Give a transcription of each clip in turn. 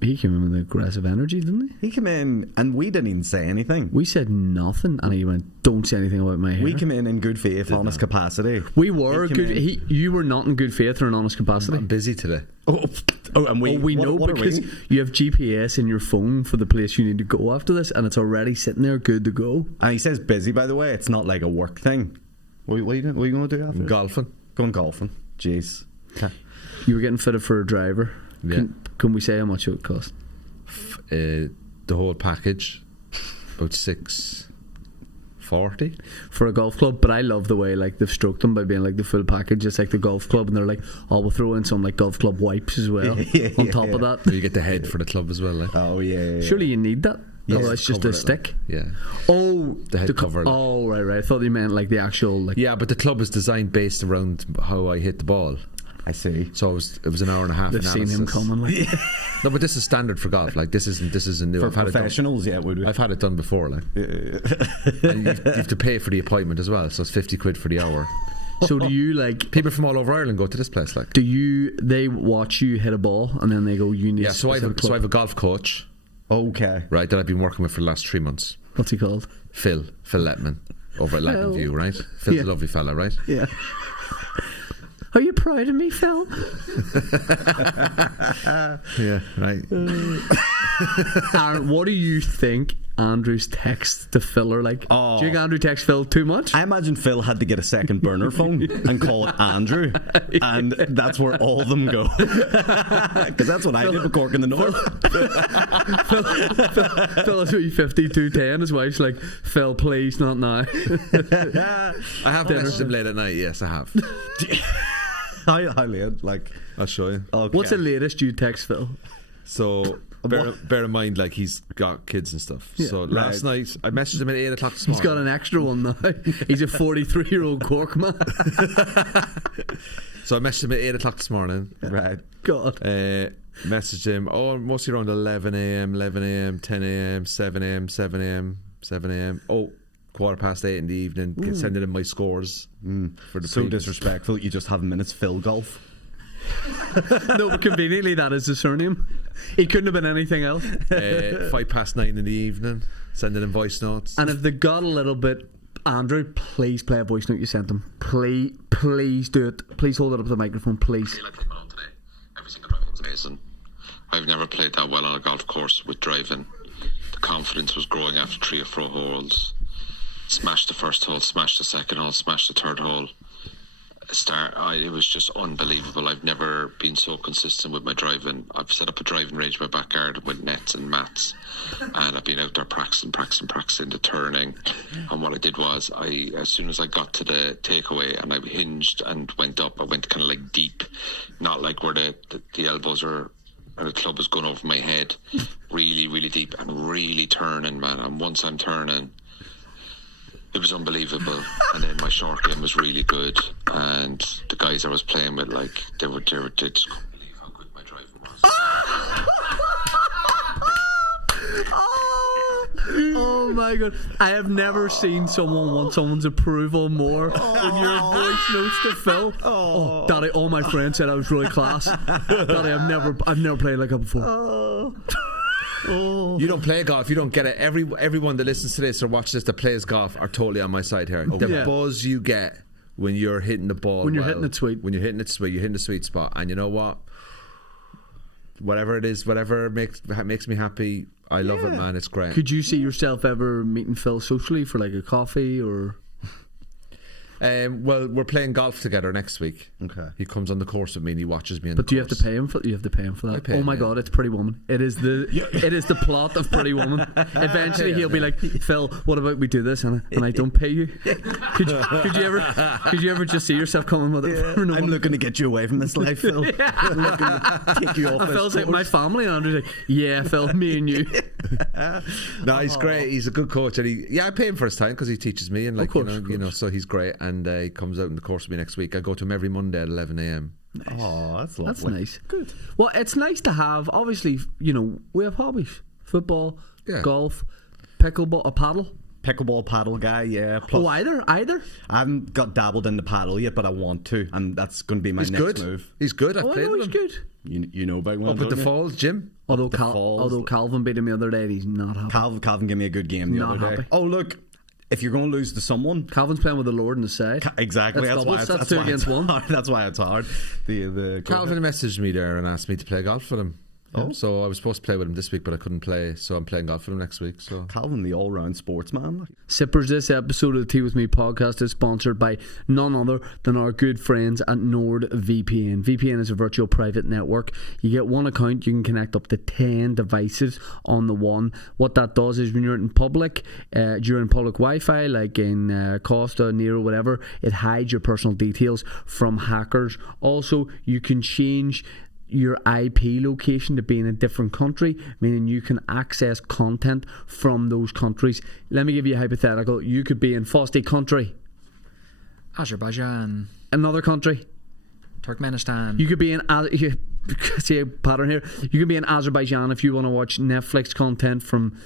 He came in with aggressive energy, didn't he? He came in and we didn't even say anything. We said nothing, and he went, "Don't say anything about my hair." We came in good faith, honest capacity. We were good. You were not in good faith or an honest capacity. I'm busy today. And we know because you have GPS in your phone for the place you need to go after this, and it's already sitting there, good to go. And he says busy, by the way. It's not like a work thing. What are you going to do after? Golfing. Going golfing. Jeez. Okay. You were getting fitted for a driver. Yeah. Can we say how much it would cost? The whole package, about $640 for a golf club. But I love the way like they've stroked them by being like the full package. It's like the golf club, and they're like, "Oh, we'll throw in some like golf club wipes as well on top of that." You get the head for the club as well. Like. Oh yeah. Surely you need that. Yes, Otherwise, just a stick. Yeah. Oh, the head cover. Oh, right. I thought you meant like the actual. Like, yeah, but the club is designed based around how I hit the ball. I see. So it was an hour and a half. They've seen him coming. Like. No, but this is standard for golf. Like this isn't new. For I've had professionals, it done. yeah, would we? I've had it done before. Like, and you have to pay for the appointment as well. So it's £50 for the hour. So do you like people from all over Ireland go to this place? Like, they watch you hit a ball and then they go, "You need." Yeah. So I have a golf coach. Okay. Right, that I've been working with for the last 3 months. What's he called? Phil Letman over at Letman View. Right. Phil's a lovely fella. Right. Yeah. Are you proud of me, Phil? Yeah, right. Aaron, what do you think Andrew's text to Phil are like? Do you think Andrew texts Phil too much? I imagine Phil had to get a second burner phone and call it Andrew, and that's where all of them go. Because that's what I did with Cork in the North. Phil is 5210. His wife's like, "Phil, please, not now." I have messaged him late at night. Yes, I have. How late? Like, I'll show you. Okay. What's the latest you text Phil? So bear in mind, like, he's got kids and stuff. Yeah. So last night I messaged him at 8 o'clock this morning. He's got an extra one now. He's a 43-year-old Cork man. So I messaged him at 8 o'clock this morning. Right. God. Messaged him. Mostly around 11 a.m., 11 a.m., 10 a.m., 7 a.m., 7 a.m., 7 a.m. 8:15 in the evening. Sending in my scores for the so disrespectful. You just have minutes Phil golf. No, but conveniently that is his surname. He couldn't have been anything else. 9:05 in the evening, sending in voice notes. And if they got a little bit, Andrew, please play a voice note you sent him. Please do it. Please hold it up to the microphone, please. I feel like I came on today. Every single drive was amazing. I've never played that well on a golf course with driving. The confidence was growing after 3 or 4 holes. Smashed the first hole, smashed the second hole, smashed the third hole. It was just unbelievable. I've never been so consistent with my driving. I've set up a driving range in my backyard with nets and mats, and I've been out there practicing the turning. And what I did was, as soon as I got to the takeaway and I hinged and went up, I went kind of like deep, not like where the elbows are. And the club was going over my head, really, really deep, and really turning, man. And once I'm turning, it was unbelievable. And then my short game was really good, and the guys I was playing with, like, they just couldn't believe how good my driving was. Oh my god, I have never seen someone want someone's approval more than your voice notes to Phil. Oh, Daddy, all my friends said I was really class. Daddy, I've never played like that before. You don't play golf, you don't get it. Everyone that listens to this or watches this that plays golf are totally on my side here. The buzz you get when you're hitting the ball, when you're hitting it sweet, you're hitting the sweet spot. And you know what, whatever it is, whatever makes me happy, I love it, man. It's great. Could you see yourself ever meeting Phil socially for like a coffee or? Well, we're playing golf together next week. Okay. He comes on the course with me and he watches me. But do you have to pay him for? You have to pay him for that. Oh my god, it's Pretty Woman. It is the plot of Pretty Woman. Eventually, he'll be like, "Phil, what about we do this and I don't pay you?" Could you ever just see yourself coming with it? Yeah. I'm looking to get you away from this life, Phil. I'm looking to take you off. And Phil's like, my family, and Andrew's like, "Yeah, Phil, me and you." No, he's great. He's a good coach, and I pay him for his time because he teaches me, and like, you know, so he's great. And he comes out in the course with me next week. I go to him every Monday at 11 a.m. Nice. Oh, that's lovely. That's nice. Good. Well, it's nice to have. Obviously, you know, we have hobbies: football, golf, pickleball, paddle. Pickleball paddle guy, yeah. Plus, either. I haven't got dabbled in the paddle yet, but I want to, and that's going to be my next move. He's good. I've played with him. He's good. You know about one. Up at the Falls gym. Although Falls. Calvin beat him the other day, he's not happy. Calvin gave me a good game the Not other day. happy. Oh look, if you're going to lose to someone, Calvin's playing with the Lord in the side. exactly. That's That's doubles. That's two against one. hard. That's why it's hard. The Calvin messaged me there and asked me to play golf with him. Oh, so I was supposed to play with him this week, but I couldn't play, so I'm playing golf with him next week. So Calvin, the all-round sportsman. Sippers, this episode of the Tea With Me podcast is sponsored by none other than our good friends at NordVPN. VPN is a virtual private network. You get one account, you can connect up to 10 devices on the one. What that does is when you're in public, during public Wi-Fi, like in Costa, Nero, whatever, it hides your personal details from hackers. Also, you can change your IP location to be in a different country, meaning you can access content from those countries. Let me give you a hypothetical. You could be in Fosty country, Azerbaijan, another country. Turkmenistan. You could be in see a pattern here. You could be in Azerbaijan if you want to watch Netflix content from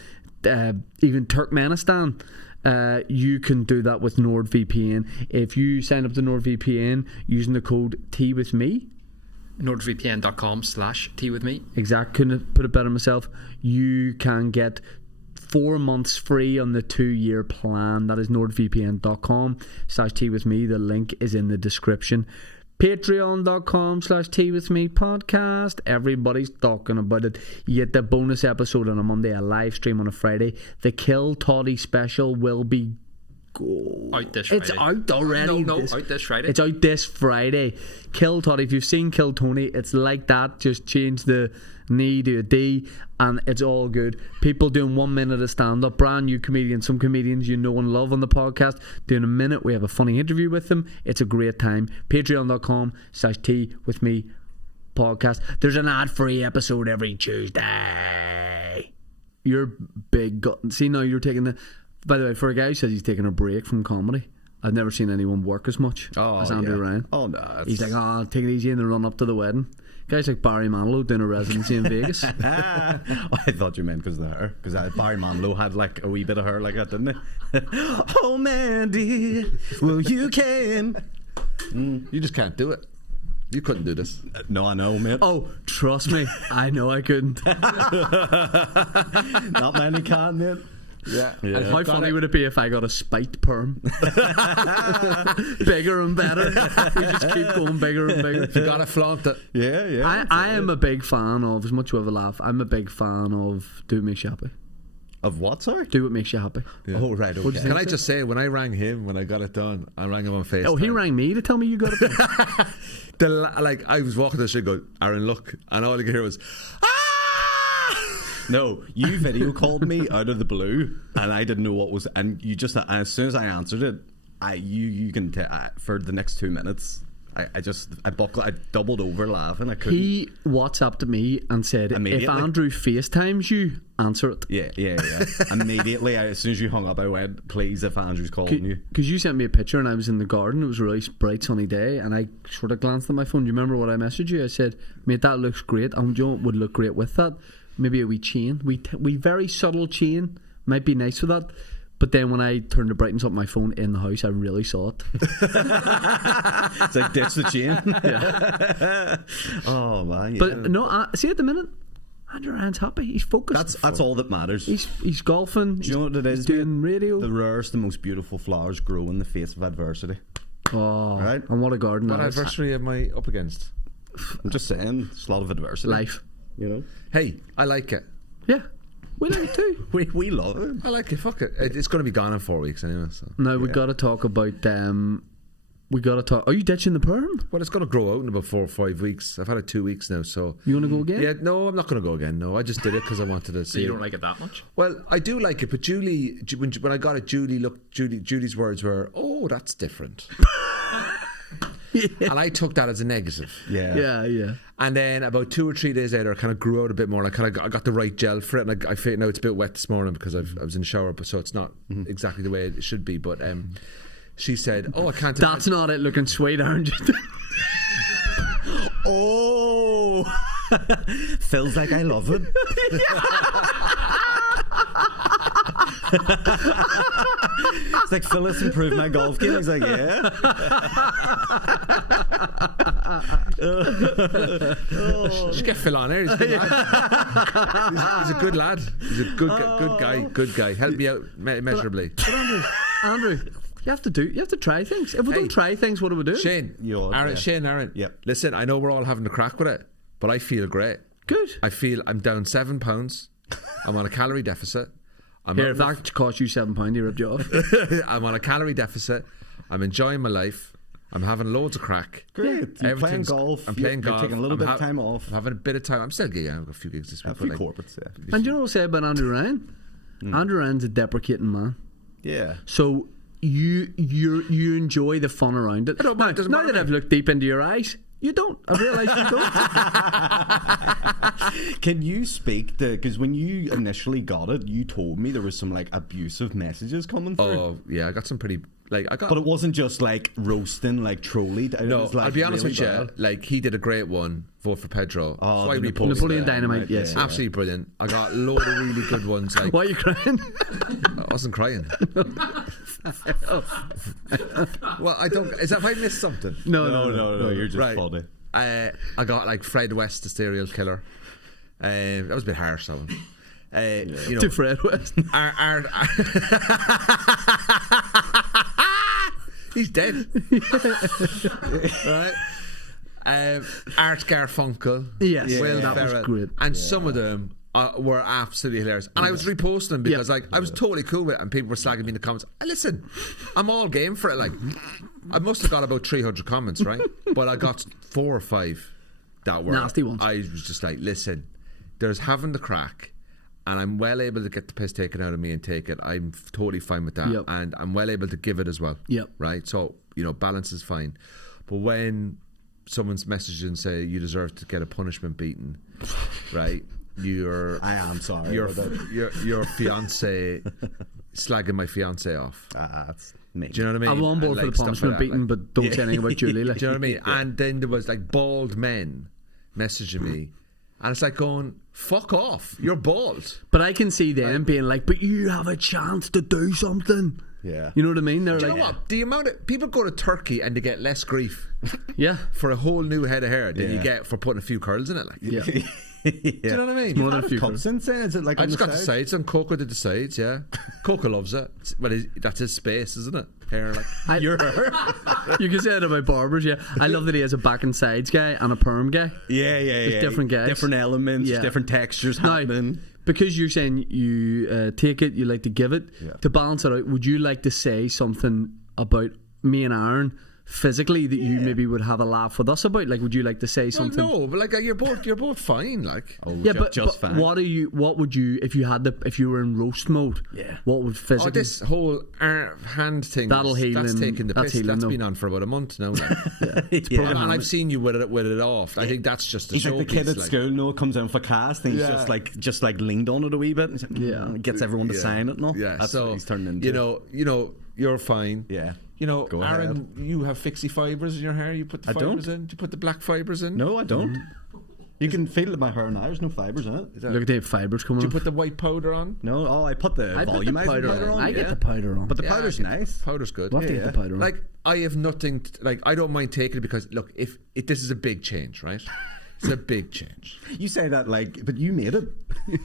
even Turkmenistan. You can do that with NordVPN. If you sign up to NordVPN using the code TWithMe, NordVPN.com/teawithme. exact, couldn't put it better myself, you can get 4 months free on the 2-year plan. That is NordVPN.com/teawithme. The link is in the description. Patreon.com/teawithme podcast. Everybody's talking about it. You get the bonus episode on a Monday, a live stream on a Friday. The Kill Toddy special will be out this Friday. It's out already. No, out this Friday. It's out this Friday. Kill Toddy. If you've seen Kill Tony, it's like that. Just change the knee to a D and it's all good. People doing 1 minute of stand-up. Brand new comedians. Some comedians you know and love on the podcast. Doing a minute. We have a funny interview with them. It's a great time. Patreon.com/teawithme podcast. There's an ad-free episode every Tuesday. You're big. See, now you're taking the... By the way, for a guy who says he's taking a break from comedy, I've never seen anyone work as much as Andrew Ryan. Oh no, he's like, take it easy in the run up to the wedding. Guys like Barry Manilow doing a residency in Vegas. I thought you meant because of the hair. Because Barry Manilow had like a wee bit of hair like that, didn't he? Oh Mandy, well you can. You just can't do it. You couldn't do this. No, I know, mate. Oh, trust me, I know I couldn't. Not many can, mate. Yeah. And how funny would it be if I got a spiked perm? Bigger and better. We just keep going bigger and bigger. You gotta flaunt it. Yeah. I am a big fan of, as much as we have a laugh, I'm a big fan of Do What Makes You Happy. Of what, sorry? Do What Makes You Happy. Yeah. Oh, right, okay. Can I just say, when I rang him, when I got it done, I rang him on FaceTime. Oh, he rang me to tell me you got it done. I was walking the street going, Aaron, look, and all I could hear was, No, you video called me out of the blue, and I didn't know what was. And you just, as soon as I answered it, you can for the next 2 minutes, I doubled over laughing. I couldn't. He WhatsApped me and said, if Andrew FaceTimes you, answer it. Yeah. Immediately, as soon as you hung up, I went, please, if Andrew's calling you. Because you sent me a picture and I was in the garden. It was a really bright, sunny day, and I sort of glanced at my phone. Do you remember what I messaged you? I said, mate, that looks great. And you know what would look great with that? Maybe a wee chain. We very subtle chain. Might be nice with that. But then when I turned the brightness up my phone in the house, I really saw it. It's like, ditch the chain. Yeah. Oh, man. Yeah. But no, see at the minute, Andrew Ryan's happy. He's focused. That's all that matters. He's golfing. Do you know what it is? He's doing radio. The rarest, the most beautiful flowers grow in the face of adversity. Oh, right? And what a garden What that is. adversity am I up against? I'm just saying, it's a lot of adversity. Life. You know? Hey, I like it. Yeah. We like it too. We love it. I like it. Fuck it. It's going to be gone in 4 weeks anyway. So. Now we got to talk about. Are you ditching the perm? Well, it's going to grow out in about 4 or 5 weeks. I've had it 2 weeks now, so. You want to go again? Yeah, no, I'm not going to go again. No, I just did it because I wanted to see. So you don't like it that much? Well, I do like it, but Julie, when I got it, Julie's words were, "Oh, that's different." Yeah. And I took that as a negative. Yeah. And then about 2 or 3 days later, I kind of grew out a bit more. And I got the right gel for it. And I feel now it's a bit wet this morning because I was in the shower, so it's not exactly the way it should be. But she said, "Oh, I can't." That's not it. Looking sweet, aren't you? Oh, feels like I love it. It's like, Phyllis improved my golf game. He's like, yeah. Just get Phil on here. He's a good lad. He's a good lad. He's a good guy. Good guy. Help me out measurably. But Andrew, you have to try things. If we don't try things, what do we do? Shane, Aaron. Yep. Listen, I know we're all having a crack with it, but I feel great. Good. I feel I'm down 7 pounds. I'm on a calorie deficit. If that cost you £7, you ripped you off. I'm on a calorie deficit. I'm enjoying my life. I'm having loads of crack. Great. You're playing golf. I'm playing golf. You're taking a little bit of time off. I'm having a bit of time. I'm still gigging. I've got a few gigs this week. A few corporates, yeah. And you know what I say about Andrew Ryan? Andrew Ryan's a deprecating man. Yeah. So you enjoy the fun around it. Now that I've looked deep into your eyes, you don't. I've realised you don't. Can you speak to, because when you initially got it, you told me there was some like abusive messages coming through. Oh yeah, I got some pretty but it wasn't just like roasting, like trolling. No, like, I'll be honest really with bad. you. Like he did a great one. Vote for Pedro. Oh, so I the reposted Napoleon it. Dynamite, yes. Yeah. Absolutely brilliant. I got a load of really good ones. Like Why are you crying? I wasn't crying. Well, I don't. Is that if I missed something? No, you're just Right. funny. I got like Fred West, the serial killer. That was a bit harsh, that one. You know, To Fred West. He's dead. Right. Art Garfunkel. Yes, Will that was Ferrell. great. And some of them were absolutely hilarious. And I was reposting them because like I was totally cool with it, and people were slagging me in the comments. Listen, I'm all game for it. Like I must have got about 300 comments, right? But I got 4 or 5 that were nasty ones. I was just like, listen, there's having the crack, and I'm well able to get the piss taken out of me and take it. I'm totally fine with that. Yep. And I'm well able to give it as well. Yep. Right? So, balance is fine. But when someone's message and say you deserve to get a punishment beaten, right? I am sorry. Your fiance slagging my fiance off. That's me. Do you know what I mean? I'm on board And, for the stuff punishment like that, beating, but don't say anything about Julie. Like. do you know what I mean? And then there was like bald men messaging me, and it's like going, fuck off, you're bald. But I can see them being like, but you have a chance to do something. Yeah. You know what I mean? They're Do you like, know what? The amount of people go to Turkey and they get less grief yeah. for a whole new head of hair than you Yeah. get for putting a few curls in it. Like, Yeah. Do you know what I mean? more than a few cups in, say? Is it like I on just the got the side? sides, and Coco did the sides. Yeah, Coco loves it. Well, that's his space, isn't it? Hair, like You can say that about barbers, yeah. I love that he has a back and sides guy and a perm guy. Yeah. There's different guys. Different elements, Yeah. different textures Now, happening. because you're saying you take it, you like to give it, to balance it out, would you like to say something about me and Aaron physically that you maybe would have a laugh with us about? Like, would you like to say something? no, but like you're both fine. Like, Yeah, but fine. what would you if you were in roast mode? Yeah. What would physically? this whole hand thing, That'll heal that's him. taking the That's piss. healing, That's though. been on for about a month now. Like. Yeah. And I've seen you with it off. I think that's just a He's like the kid showpiece, at school, comes in for cast, and he's just like leaned on it a wee bit, and he's like, gets everyone to sign it and all. Yeah, That's so what he's turned into. You're fine. Yeah. Go Aaron, ahead. you have fixie fibres in your hair. You put the I fibres don't. in. Do you put the black fibres in? No, I don't. You can feel it in my hair now. There's no fibres in it. Look at the fibres coming. Do you off. put the white powder on? No, I put the I put the volumizer powder on. I get yeah. the powder on. But the Yeah, powder's nice. Powder's good. We'll have to get the powder on. Like I have nothing. I don't mind taking it because look, if this is a big change, right? It's a big change. You say that but you made it.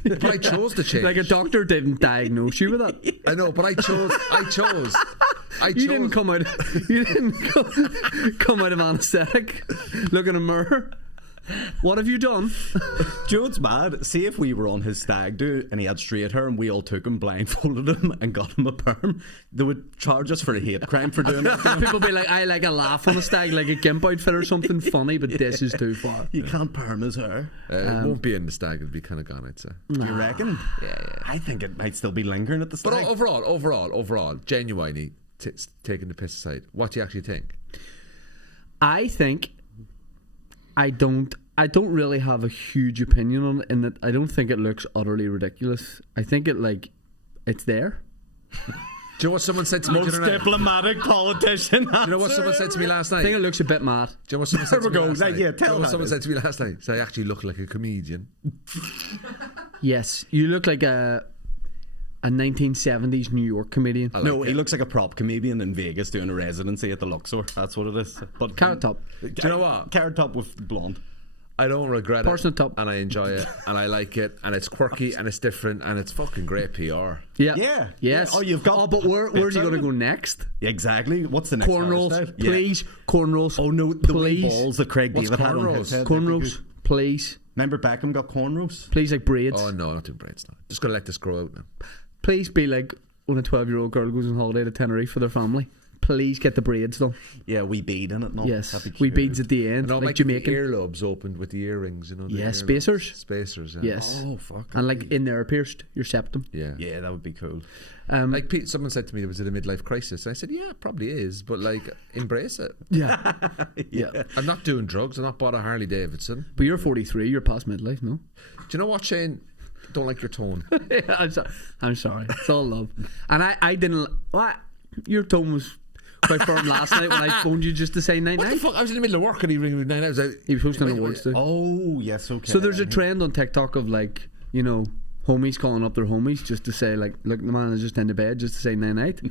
But I chose the change. Like a doctor didn't diagnose you with that. I know, but I chose. You didn't come out. You didn't come out of anaesthetic. Look in a mirror. What have you done? Joe's mad. See if we were on his stag do and he had straight hair and we all took him, blindfolded him and got him a perm, they would charge us for a hate crime for doing it. People be like, I like a laugh on a stag, like a gimp outfit or something funny, but this is too far. You can't perm his hair. It won't be in the stag. It'll be kind of gone, I'd say. You reckon? Yeah. I think it might still be lingering at the stag. But overall, genuinely, taking the piss aside, what do you actually think? I think I don't really have a huge opinion on it in that I don't think it looks utterly ridiculous. I think it's there. Do you know what someone said to me? Most diplomatic politician. Do you know what someone said to me last night? I think it looks a bit mad. Do you know what someone said to me last night? Yeah, Do you know tell what us. someone said to me last night? So I actually look like a comedian. Yes, you look like a a 1970s New York comedian. No, he looks like a prop comedian in Vegas doing a residency at the Luxor. That's what it is. But Carrot Top. Do you know what? Carrot Top with blonde. I don't regret Personal it, top. and I enjoy it, and I like it, and it's quirky, and it's different, and it's fucking great PR. Yeah. Yeah. Yes. Oh, you've got. Oh, but where's he going to go next? Exactly. What's the next Cornrows, hairstyle? Yeah. please. Cornrows. Oh no, the wee please. balls that Craig What's David had on his cornrows? head. Cornrows, please. Remember Beckham got cornrows? Please, like braids. Oh no, not doing braids now. Just gonna let this grow out now. Please be like when a 12-year-old girl goes on holiday to Tenerife for their family. Please get the braids done. Yeah, wee bead in it. No, Yes, that'd be we cute. beads at the end, And I'll like make Jamaican. the earlobes opened with the earrings, you know. The Yeah, earlobes. spacers. Spacers. Yeah. Yes. Oh fuck. And like in there pierced your septum. Yeah. Yeah, that would be cool. Like Pete, someone said to me, was it a midlife crisis? And I said, yeah, it probably is, but like, embrace it. Yeah. Yeah. I'm not doing drugs. I'm not bought a Harley Davidson. But you're 43. You're past midlife, no? Do you know what, Shane? Don't like your tone. I'm sorry. It's all love. And I didn't. What? Your tone was quite firm last night when I phoned you just to say night What the night. fuck? I was in the middle of work and he rang me 9 hours. He was posting Wait, awards wait. too. Oh yes, okay. So there's a trend on TikTok of like, you know, homies calling up their homies just to say like, look, the man is just into bed just to say night night.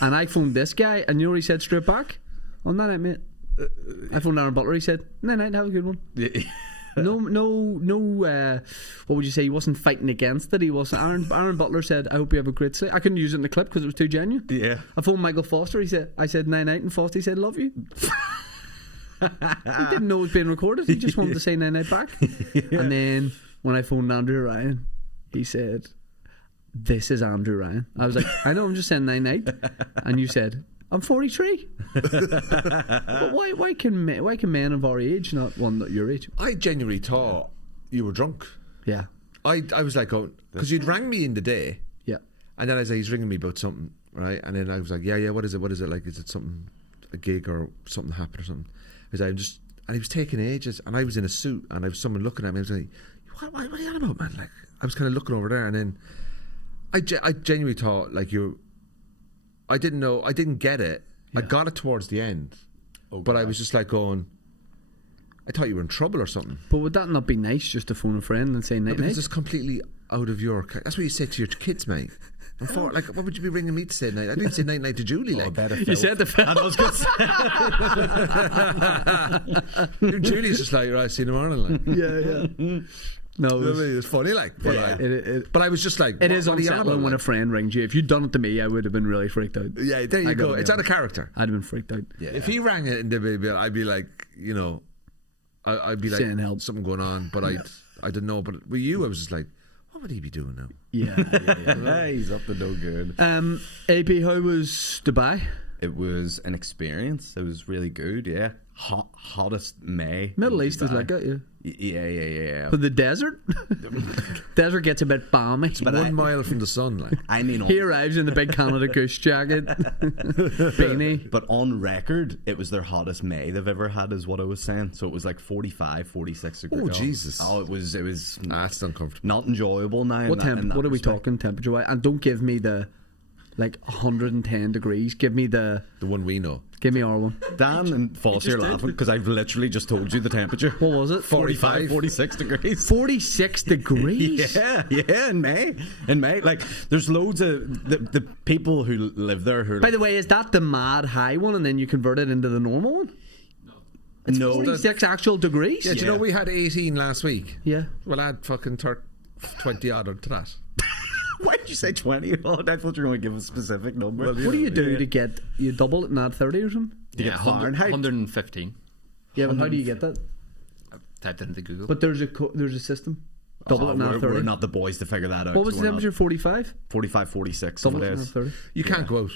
And I phoned this guy and you know what he said straight back? On that night, mate. I phoned Aaron Butler. He said, night night, have a good one. No. What would you say? He wasn't fighting against it. He wasn't. Aaron Butler said, "I hope you have a great sleep." I couldn't use it in the clip because it was too genuine. Yeah. I phoned Michael Foster. I said night night, and Foster said, "Love you." He didn't know it was being recorded. He just wanted to say night night back. Yeah. And then when I phoned Andrew Ryan, he said, "This is Andrew Ryan." I was like, "I know. I'm just saying night night," and you said, I'm 43. But why can men of our age not one at your age? I genuinely thought you were drunk. Yeah. I was like, because you'd rang me in the day, Yeah. and then I was like, he's ringing me about something, right? And then I was like, yeah, what is it? Like, is it something, a gig or something happened or something? I was like, and he was taking ages, and I was in a suit, and I was someone looking at me. I was like, what are you on about, man? Like, I was kind of looking over there, and then I genuinely thought like I didn't know. I didn't get it. Yeah. I got it towards the end. But I was just like going, I thought you were in trouble or something. But would that not be nice just to phone a friend and say night Because night? it's completely out of your... That's what you say to your kids, mate. Like, what would you be ringing me to say night? I didn't say night to Julie. Like, You said the film. I was going to say. Julie's just like, right, see you in the morning. Like. Yeah. No, You know what I mean? It's funny, like. But, but I was just like... it is what are you on unsettling about, when a like? friend rings you. If you'd done it to me, I would have been really freaked out. Yeah, there you I go. gotta be It's out of honest. character. I'd have been freaked out. Yeah. If he rang it in the baby, I'd be like, you know, I'd be like, Saying help. something going on, but I didn't know. But with you, I was just like, what would he be doing now? Yeah. He's up to no good. AP, how was Dubai? It was an experience. It was really good. Yeah, hottest May. Middle in East is Dubai. like that, yeah. Yeah. But the desert? Desert gets a bit balmy. 1 mile from the sun, like. I mean, He arrives in the big Canada Goose jacket, beanie. but on record, it was their hottest May they've ever had, is what I was saying. So it was like 45, 46 degrees. Oh, Jesus. Oh, it was That's uncomfortable. not enjoyable now. What are we talking temperature wise? And don't give me the like 110 degrees. Give me The one we know. Give me R1. Dan and Foster are laughing because I've literally just told you the temperature. What was it? 45, 46 degrees. 46 degrees? Yeah, in May. Like, there's loads of the people who live there who are By the way, is that the mad high one and then you convert it into the normal one? It's no. 46 actual degrees? Yeah, do you know we had 18 last week? Yeah. Well, add fucking 20 odd onto that. Why did you say 20? Oh, I thought you were going to give a specific number. Well, What do you do to get, you double it and add 30 or something? To get Fahrenheit? 115. Yeah, but how do you get that? Typed it into Google. But there's a system. Double it and add 30. We're not the boys to figure that out. What was so the we're not. temperature? 45? 45, 46. Double Some it and add days. 30. You can't go out.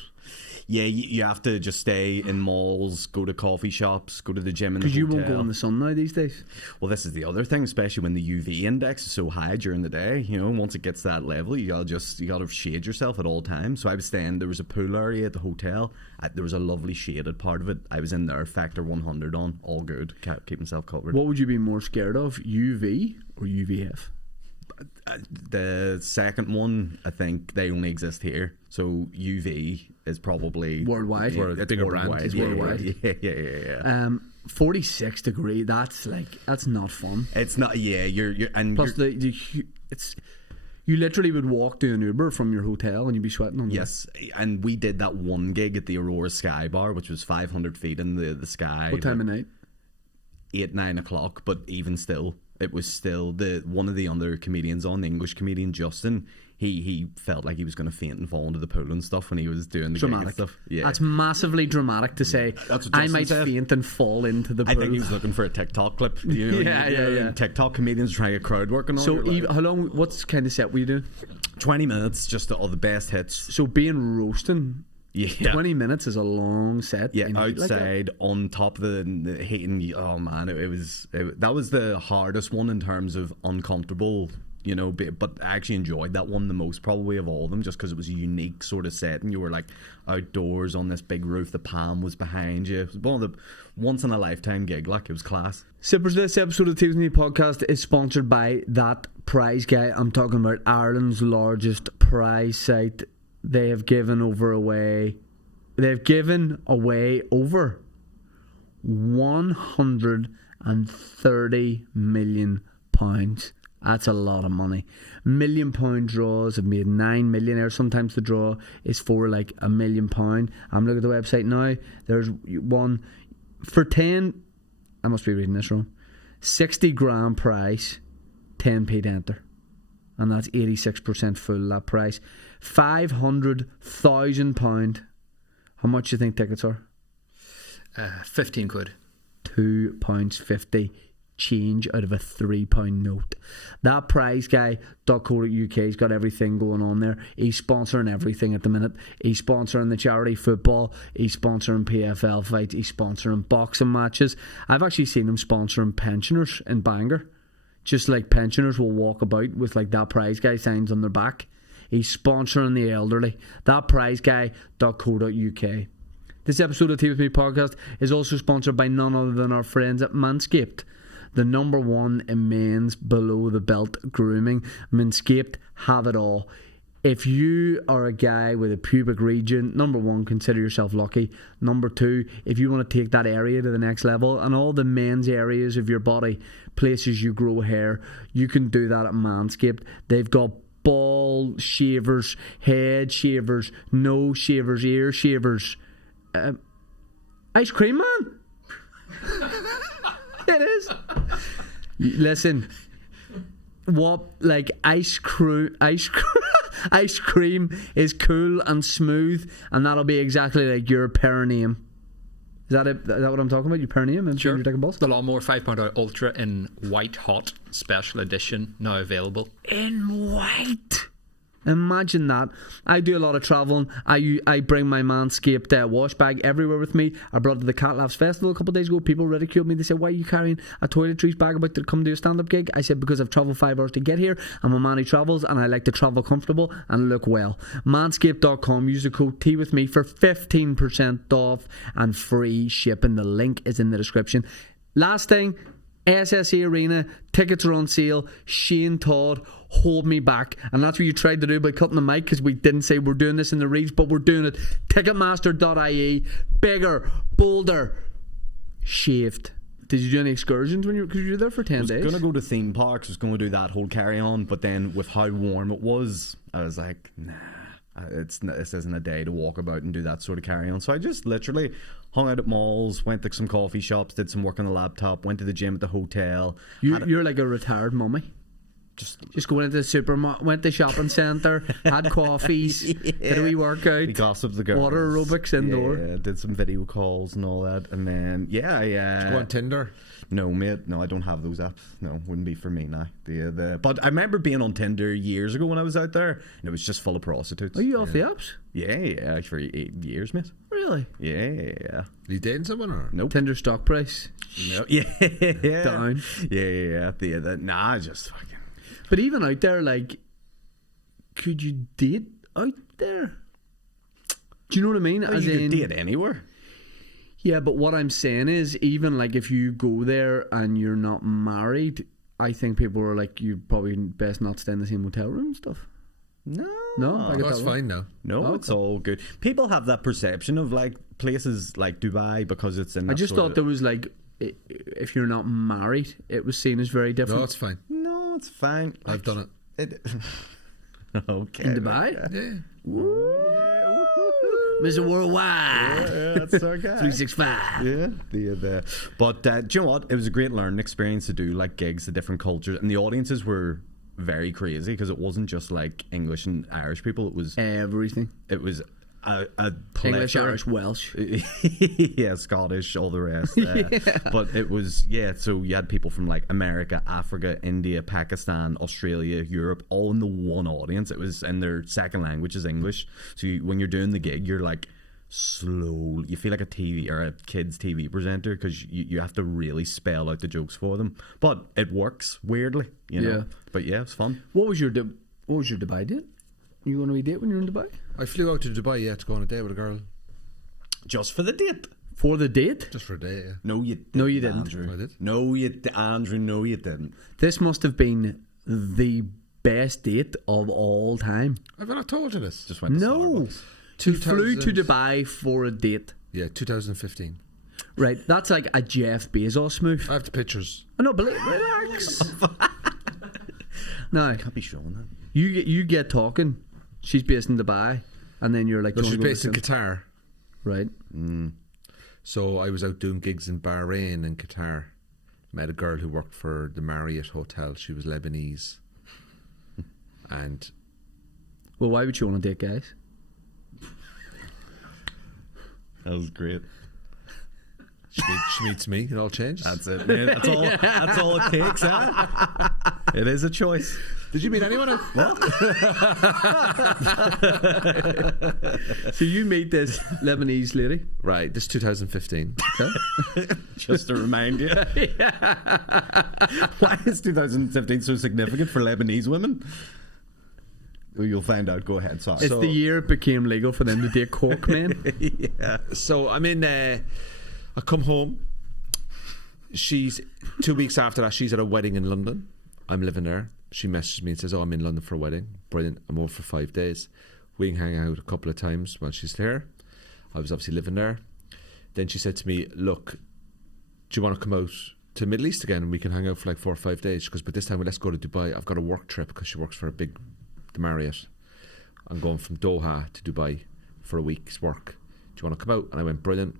Yeah, you have to just stay in malls, go to coffee shops, go to the gym in the Because hotel. you won't go in the sun now these days. Well, this is the other thing, especially when the UV index is so high during the day. You know, once it gets to that level, you gotta shade yourself at all times. So I was staying. There was a pool area at the hotel. There was a lovely shaded part of it. I was in there, factor 100 on, all good, keep myself covered. What would you be more scared of, UV or UVF? The second one, I think they only exist here. So UV is probably Worldwide. A bigger brand. It's worldwide. Yeah. 46 degree. That's not fun. It's not. Yeah, you're and Plus you're, it's You literally would walk to an Uber from your hotel and you'd be sweating on the Yes, and we did that one gig at the Aurora Sky Bar, which was 500 feet in the sky. What time of night? 8-9 o'clock, but even still, it was still one of the other comedians on, the English comedian Justin. He felt like he was going to faint and fall into the pool and stuff when he was doing the gig and stuff. Yeah, that's massively dramatic to say. That's what I Justin might said. Faint and fall into the pool. I think he was looking for a TikTok clip. You know, Yeah. TikTok comedians trying to get crowd work and all. So, You're like, how long? What kind of set were you doing? 20 minutes, just all the best hits. So, being roasting. Yeah. 20 minutes is a long set. Yeah, in heat like that. outside on top of the heat, and oh man, that was the hardest one in terms of uncomfortable. You know, but I actually enjoyed that one the most probably of all of them, just because it was a unique sort of setting. You were like outdoors on this big roof, the palm was behind you. It was one of the once in a lifetime gig, like it was class. Sippers, this episode of the TV podcast is sponsored by That Prize Guy. I'm talking about Ireland's largest prize site. They've given away over 130 million pounds. That's a lot of money. £1 million draws have made 9 millionaires. Sometimes the draw is for like £1 million. I'm looking at the website now. There's one for 10. I must be reading this wrong. 60 grand price, 10p to enter, and that's 86% full. That price, £500,000. How much do you think tickets are? 15 quid. £2.50 change out of a £3 note. That prize guy.co.uk's got everything going on there. He's sponsoring everything at the minute. He's sponsoring the charity football. He's sponsoring PFL fights. He's sponsoring boxing matches. I've actually seen him sponsoring pensioners in Bangor. Just like pensioners will walk about with like That Prize Guy signs on their back. He's sponsoring the elderly. That prize guy.co.uk. This episode of Tea With Me podcast is also sponsored by none other than our friends at Manscaped, the number one in men's below the belt grooming. Manscaped have it all. If you are a guy with a pubic region, number one, consider yourself lucky. Number two, if you want to take that area to the next level and all the men's areas of your body, places you grow hair, you can do that at Manscaped. They've got ball shavers, head shavers, nose shavers, ear shavers. Ice cream man. It is. Listen, what like ice cream is cool and smooth, and that'll be exactly like your perineum. Is that it? Is that what I'm talking about? Your perineum? Sure. You're taking balls? The Lawnmower 5.0 Ultra in white hot special edition now available. In white. Imagine that. I do a lot of travelling. I bring my Manscaped wash bag everywhere with me. I brought it to the Cat Laughs Festival a couple of days ago. People ridiculed me. They said, why are you carrying a toiletries bag about to come do a stand-up gig? I said, because I've travelled 5 hours to get here. I'm a man who travels and I like to travel comfortable and look well. Manscaped.com. Use the code TEAWITHME for 15% off and free shipping. The link is in the description. Last thing, SSE Arena, tickets are on sale. Shane Todd, hold me back. And that's what you tried to do by cutting the mic, because we didn't say we're doing this in the reads, but we're doing it. Ticketmaster.ie, bigger, bolder, shaved. Did you do any excursions when you were there for 10 days? I was going to go to theme parks. I was going to do that whole carry on, but then with how warm it was, I was like, nah. This isn't a day to walk about and do that sort of carry on. So I just literally hung out at malls, went to some coffee shops, did some work on the laptop, went to the gym at the hotel. You're like a retired mummy. Just going into the supermarket, went to the shopping centre, had coffees, did a wee workout, gossiped the girls, water aerobics indoor. Yeah, did some video calls and all that, and then Did you go on Tinder? No, mate. No, I don't have those apps. No, wouldn't be for me now. But I remember being on Tinder years ago when I was out there, and it was just full of prostitutes. Are you off the apps? Yeah, for 8 years, mate. Really? Yeah. Are you dating someone or? Nope. Tinder stock price? No. Yeah. Down. Yeah. Nah, just fucking. But even out there, like, could you date out there? Do you know what I mean? You could date anywhere. Yeah, but what I'm saying is, even like if you go there and you're not married, I think people are like, you probably best not stay in the same hotel room and stuff. No, That's fine now. No, it's all good. People have that perception of like places like Dubai because it's in. I just thought there was like, if you're not married, it was seen as very different. No, it's fine. No, it's fine. I've done it. Okay. In Dubai? Yeah. Mr. Worldwide. Yeah, that's okay. 365. Yeah, but do you know what? It was a great learning experience to do like gigs, the different cultures, and the audiences were very crazy because it wasn't just like English and Irish people. It was everything. It was a English, plethora. Irish, Welsh. Yeah, Scottish, all the rest. But it was so you had people from like America, Africa, India, Pakistan, Australia, Europe, all in the one audience. It was, and their second language is English. So when you're doing the gig, you're like slow. You feel like a TV or a kids TV presenter because you have to really spell out the jokes for them. But it works weirdly, you know. Yeah. But yeah, it's fun. What was your Dubai date? You going to be date when you're in Dubai? I flew out to Dubai, to go on a date with a girl. Just for the date. For the date? Just for a day, yeah. No, you didn't. No, you didn't. Andrew. I did. No, Andrew. No, you didn't. This must have been the best date of all time. I've not told you this. Just went to No. Starbucks. You flew to Dubai for a date. Yeah, 2015. Right, that's like a Jeff Bezos move. I have the pictures. Oh, no, but relax. No, Can't be showing that. you get talking. She's based in Dubai, and then you're like, No, "Do you she's wanna go based in to Qatar. Right. So I was out doing gigs in Bahrain and Qatar. Met a girl who worked for the Marriott Hotel. She was Lebanese. And Well, why would you want to date guys? That was great. she meets me. It all changes. That's it, man. That's all it takes, huh? It is a choice. Did you meet anyone? What? So you meet this Lebanese lady. Right, this is 2015. Okay. Just to remind you. Why is 2015 so significant for Lebanese women? Well, you'll find out. Go ahead. Sorry. It's the year it became legal for them to date Cork men. Yeah. So I'm in. I come home. She's 2 weeks after that. She's at a wedding in London. I'm living there. She messages me and says, "Oh, I'm in London for a wedding. Brilliant. I'm over for 5 days. We can hang out a couple of times while she's here." I was obviously living there. Then she said to me, "Look, do you want to come out to the Middle East again and we can hang out for like 4 or 5 days?" She goes, "But this time let's go to Dubai. I've got a work trip," because she works for the Marriott. "I'm going from Doha to Dubai for a week's work. Do you want to come out?" And I went, "Brilliant."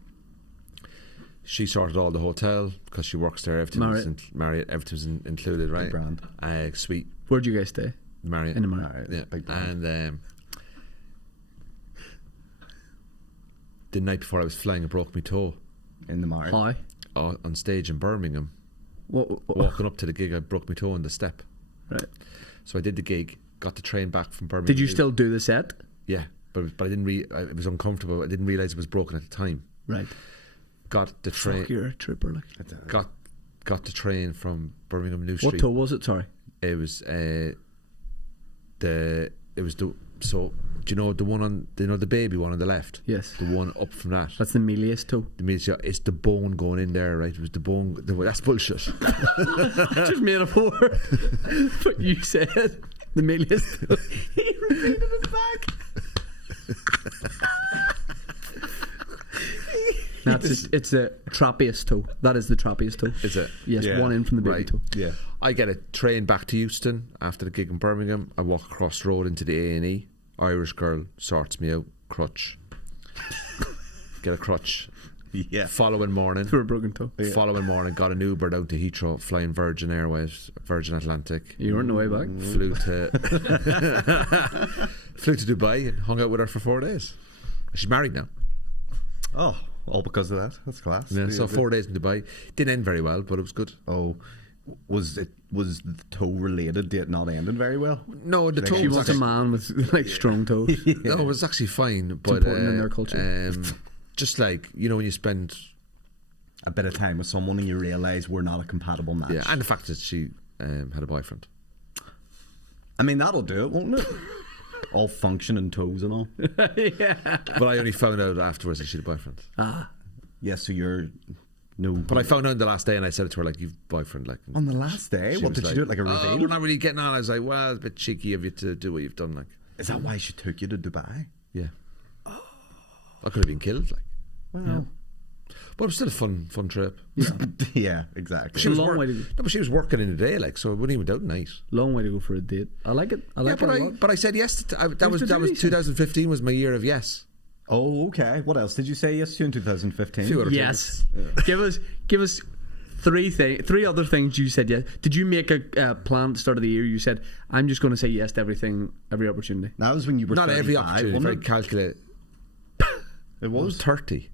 She sorted all the hotel because she works there. Everything was Marriott. Everything was included, right? Big brand. Sweet. Where'd you guys stay? Marriott. In the Marriott. Yeah. Big brand. And the night before I was flying, I broke my toe In the Marriott. Hi. on stage in Birmingham. What? Walking up to the gig, I broke my toe on the step. Right. So I did the gig, got the train back from Birmingham. Did you still do the set? Yeah, but I didn't. It was uncomfortable. I didn't realize it was broken at the time. Right. Got the train. Fuck, you're a trooper. Like. Got the train from Birmingham New Street. What toe was it? Sorry. It was so do you know the one on the baby one on the left? Yes. The one up from that. That's the medius toe. It's the bone going in there, right? It was the bone. That's bullshit. Just made a four. But you said the medius toe. He repeated it back. No, it's a trapeus toe. That is the trapeus toe. Is it? Yes, Yeah. one in from the baby Right. toe. Yeah. I get a train back to Euston after the gig in Birmingham. I walk across the road into the A&E. Irish girl sorts me out. Crutch. Get a crutch. Yeah. Following morning. For a broken toe. Following morning, got an Uber down to Heathrow, flying Virgin Airways, Virgin Atlantic. You weren't the way back. Flew to Dubai and hung out with her for 4 days. She's married now. Oh, all because of that. That's class. Yeah, so 4 days in Dubai. Didn't end very well, but it was good. Oh, was the toe related? Did it not ending very well? No, the toe She was wants a actually, man with like strong toes. no, it was actually fine. But important in their culture. Just like when you spend, A bit of time with someone and you realise we're not a compatible match. yeah, and the fact that she had a boyfriend. I mean, that'll do it, won't it? All functioning toes and all. But I only found out afterwards that she had a boyfriend. Yeah, so you're no. But I found out the last day, and I said it to her like, "You've a boyfriend." Like On the last day, she what was did you do? It like a "Oh, reveal? we're not really getting on. I was like, "Well, it's a bit cheeky of you to do what you've done." Like, Is that why she took you to Dubai? yeah, I could have been killed. Like, Well, But it was still a fun trip. Yeah, exactly. She was long way to go. No, but she was working in the day, like, so it wouldn't even out at night. Long way to go for a date. I like it. I like it a lot. But I said yes. That was 2015 was my year of yes. Oh, okay. What else did you say yes to in 2015? Few other Yes. Give us three other things you said yes. Did you make a plan at the start of the year? You said, I'm just going to say yes to everything, every opportunity. That was when you were Not 35, every opportunity, wasn't very it? calculated. It I was was 30.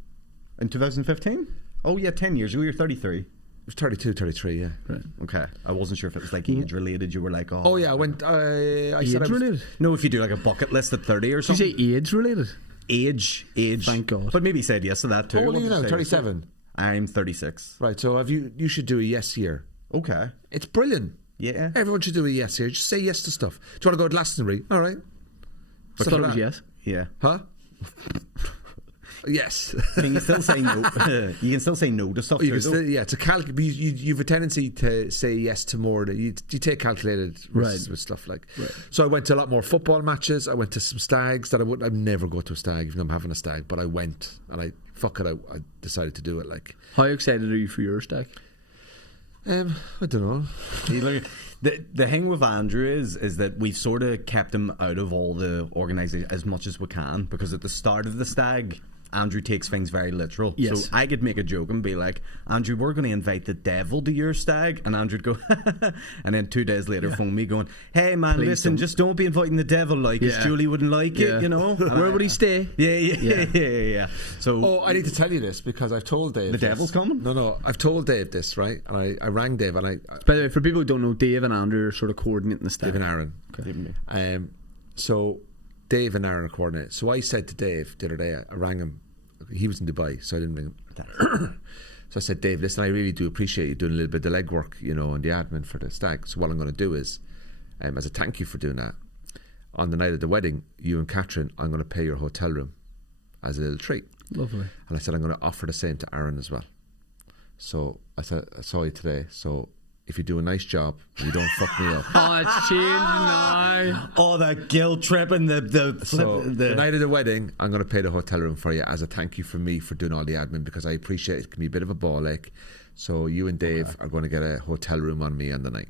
in 2015. Oh yeah, 10 years ago. You're 33. It was 32, 33, yeah. Right. Okay, I wasn't sure if it was like age related. You were like, Oh yeah, I went. I said I Age was, related? no. If you do like a bucket list at 30 or Did you something, say age related? age. Thank God. But maybe you said yes to that too. Oh, what What are you did now? say? 37. I'm 36. Right, so you should do a yes year. Okay. It's brilliant. Yeah. Everyone should do a yes here. Just say yes to stuff. Do you want to go to Glastonbury? All right. I thought it was yes. Yeah. Huh? Yes. Can you still say no? You can still say no to stuff. You too, can still, though. yeah, you've a tendency to say yes to more. You take calculated risks Right. with stuff like. So I went to a lot more football matches. I went to some stags that I'd never go to a stag even though I'm having a stag. But I went and I decided to do it. Like, How excited are you for your stack? I don't know. The thing with Andrew is that we've sort of kept him out of all the organisation as much as we can, because at the start of the stag, Andrew takes things very literal. Yes. So I could make a joke and be like, Andrew, we're going to invite the devil to your stag. And Andrew'd go, and then 2 days later phone me going, hey man, Please listen, don't. just don't be inviting the devil, like, because Yeah. Julie wouldn't like Yeah. it, you know? Where would he stay? Yeah. So Oh, I need to tell you this because I've told Dave. The this. devil's coming? No, I've told Dave this, right? And I rang Dave and I By the way, for people who don't know, Dave and Andrew are sort of coordinating the stack. Dave and Aaron. So Dave and Aaron are coordinating. So I said to Dave the other day, I rang him. He was in Dubai, so I didn't ring him. So I said, Dave, listen, I really do appreciate you doing a little bit of the legwork, and the admin for the stag. So what I'm going to do is, as a thank you for doing that, on the night of the wedding, you and Catherine, I'm going to pay your hotel room as a little treat. Lovely. And I said, I'm going to offer the same to Aaron as well. So I said, I saw you today. So if you do a nice job and you don't fuck me up. Oh, it's changed now. oh, that guilt trip and The night of the wedding, I'm going to pay the hotel room for you as a thank you from me for doing all the admin, because I appreciate it can be a bit of a ball ache. So you and Dave are going to get a hotel room on me on the night.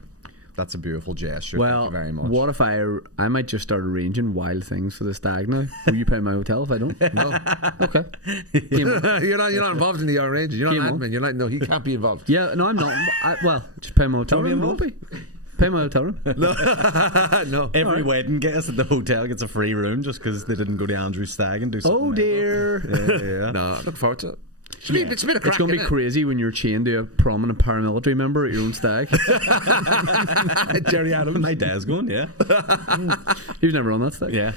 That's a beautiful gesture. Well, Thank you very much. what if I might just start arranging wild things for the stag now? Will you pay my hotel if I don't? No, Okay. Game on. you're not involved in the arranging. You're Game not on. admin. You're not. No, he can't be involved. Yeah, no, I'm not. Well, just pay my hotel Don't be room. Won't be. Pay my hotel room. No. Every wedding guest at the hotel gets a free room just because they didn't go to Andrew's stag and do something. Oh dear. Yeah. No, I look forward to it. It's a bit of crack, It's going to be innit? crazy when you're chained to a prominent paramilitary member at your own stag. Jerry Adams. My dad's going, yeah. You've never run that stag. Yeah.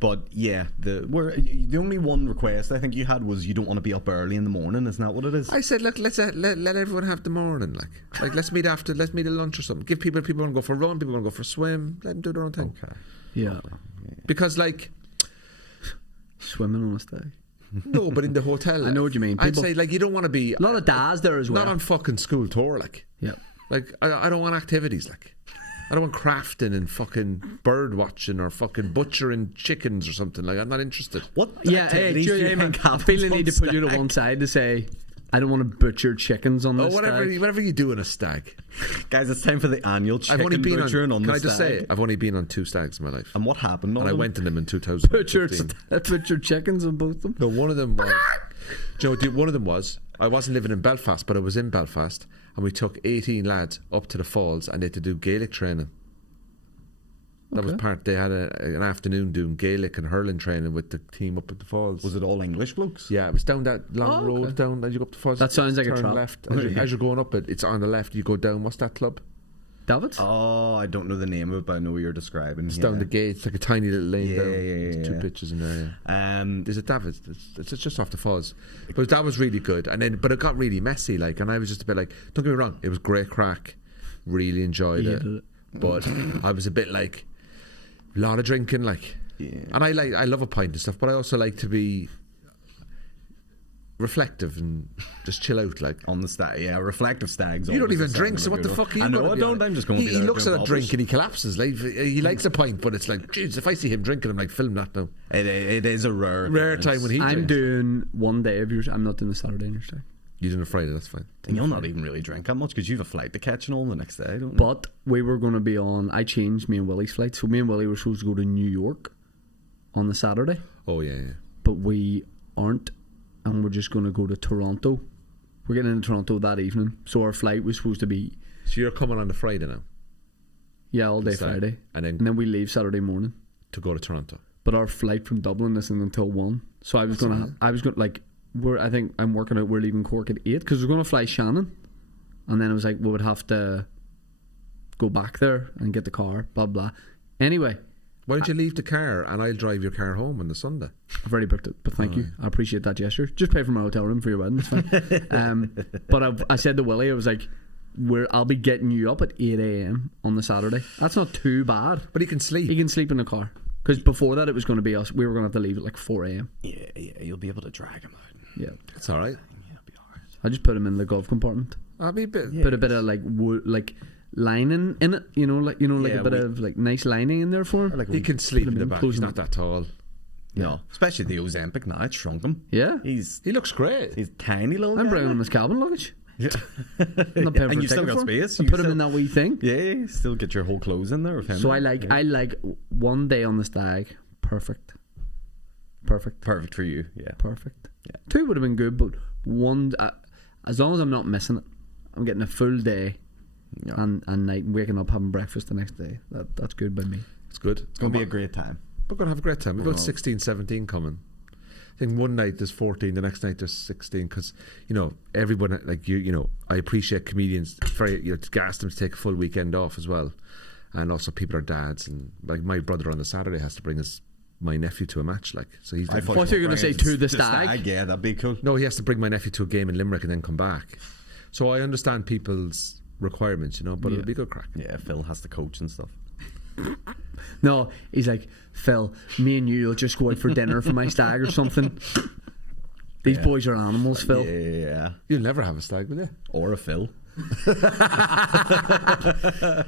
But yeah, the only one request I think you had was you don't want to be up early in the morning. Isn't that what it is? I said, look, let everyone have the morning. Like let's meet at lunch or something. Give people want to go for a run, people want to go for a swim. Let them do their own thing. Okay. Yeah. Because Swimming on a stag. no, but in the hotel, I know what you mean. I'd People- say you don't want to be A lot of dads there as well. not on fucking school tour. Yeah. I don't want activities I don't want crafting and fucking bird watching or fucking butchering chickens or something. I'm not interested. What? Yeah, hey, activities do you Julie, man, think I happens feel the on need to put you to stag? one side to say, I don't want to butcher chickens on Oh, this whatever you do in a stag. Guys, it's time for the annual chicken I've only been butchering on Can the I just stag. say, I've only been on 2 stags in my life, And what happened? and I went in them in 2015. Butcher chickens on both of them. No, one of them was. Do you know, one of them was. I wasn't living in Belfast, but I was in Belfast, and we took 18 lads up to the falls, and they had to do Gaelic training. That was part. They had an afternoon doing Gaelic and hurling training with the team up at the falls. Was it all English blokes? Yeah, it was down that long road okay. down as you go up the falls. That sounds like a turn trap. left. As you're going up it, it's on the left. You go down. What's that club? David? Oh, I don't know the name of it, but I know what you're describing. It's down the gate. It's like a tiny little lane Yeah, down. yeah, There's 2 yeah. pitches in there. Yeah. Is Is it David? It's just off the falls. But that was really good. But it got really messy. And I was just a bit don't get me wrong, it was great crack. Really enjoyed it. Hated it. But I was a bit a lot of drinking. Yeah. And I love a pint and stuff, but I also like to be. reflective and just chill out, like. On the stag, yeah, reflective stags. You don't always even the drink, sign so of what the good fuck are you one. I know gonna I be don't. like? I'm just going to be He there looks at doing a drink bubbles. and he collapses. Like, he likes a pint, but it's like, jeez, if I see him drinking, I'm like, film that now. It is a rare Time when he I'm drinks. doing one day of yours. I'm not doing the Saturday and your stag. You're doing a Friday, that's fine. And you'll not even really drink that much because you have a flight to catch and all the next day, don't you? But we were going to be on. I changed me and Willie's flight, so me and Willie were supposed to go to New York on the Saturday, Oh, yeah. but we aren't, and we're just going to go to Toronto. We're getting into Toronto that evening, so our flight was supposed to be So you're coming on the Friday now all day Saturday. Friday, And then we leave Saturday morning. to go to Toronto. But our flight from Dublin isn't until 1, so I was going like I think I'm working out we're leaving Cork at 8 because we're going to fly Shannon, and then it was like we would have to go back there and get the car, blah blah. Anyway, Why don't you leave the car and I'll drive your car home on the Sunday? I've already booked it, but thank you. I appreciate that gesture. Just pay for my hotel room for your wedding, it's fine. But I said to Willie, I was like, I'll be getting you up at 8 a.m. on the Saturday. That's not too bad. But he can sleep. He can sleep in the car. Because before that, it was going to be us. We were going to have to leave at like 4 a.m. Yeah, you'll be able to drag him out. Yeah. It's all right. Yeah, it'll be alright. I just put him in the glove compartment. I'll be a bit. Put a bit of like wood, like lining in it. Like Yeah, a bit of like nice lining in there for him. He can sleep in the him back. close He's him not that tall. No, especially the Ozempic now. It's shrunk him. Yeah. He's He looks great. tiny little I'm guy. bringing him his cabin luggage. Yeah. I'm not paying for And a you've still ticket got for him. space. I You put him still- in that wee thing. Yeah, you still get your whole clothes in there with him. So I like one day on the stag. Perfect. Perfect for you. Yeah. Perfect. Yeah. 2 would have been good, but one, as long as I'm not missing it, I'm getting a full day and night and waking up having breakfast the next day. That's good by me. It's good. It's going to be a great time. We're going to have a great time. We've got 16, 17 coming. I think one night there's 14, the next night there's 16. Because, everyone, like I appreciate comedians. It's very, it's gas them to take a full weekend off as well. And also people are dads. And like my brother on the Saturday has to bring my nephew to a match. Like, so he's. thought you were going to say to the stag. Yeah, that'd be cool. No, he has to bring my nephew to a game in Limerick and then come back. So I understand people's requirements, but it'll be good crack. Yeah, Phil has to coach and stuff. No, he's like, Phil, me and you'll just go out for dinner for my stag or something. These boys are animals, Phil. Yeah. You'll never have a stag, will you? Or a Phil.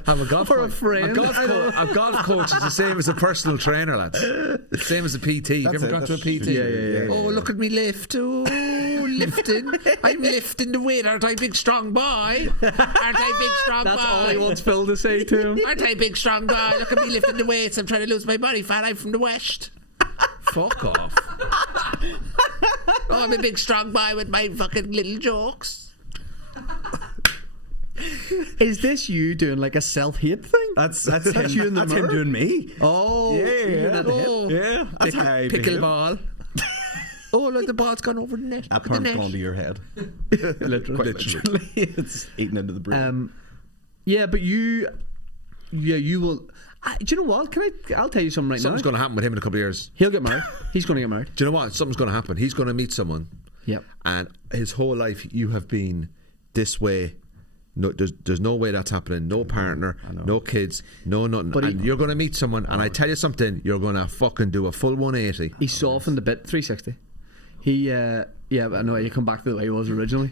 Have a golf For a coach. friend. A golf coach is the same as a personal trainer, lads. Same as a PT. Have you ever gone to a PT? Yeah. Oh, look at me lift. Oh, lifting. I'm lifting the weight. Aren't I big strong boy? Aren't I big strong boy? That's all he wants Phil to say to him. Aren't I big strong boy? Look at me lifting the weights. I'm trying to lose my body fat. I'm from the West. Fuck off. Oh, I'm a big strong boy with my fucking little jokes. Is this you doing like a self-hate thing? That's you in the that's him mirror? doing me. Oh, Yeah. you're doing that to him? Oh, Yeah, that's how I behave. pickleball. Oh, look, the ball's gone over the net. That Look at the perm's net. gone to your head. Literally. Literally. It's eaten into the brain. Yeah, but you will. Do you know what? I'll tell you something right Something's now. going to happen with him in a couple of years. He'll get married. He's going to get married. Do you know what? Something's going to happen. He's going to meet someone. Yep. And his whole life, you have been this way. No, there's no way that's happening. No partner, no kids, no nothing. But and you're going to meet someone, and I tell you something, you're going to fucking do a full 180. He softened a bit, 360. He, but I know you come back to the way he was originally.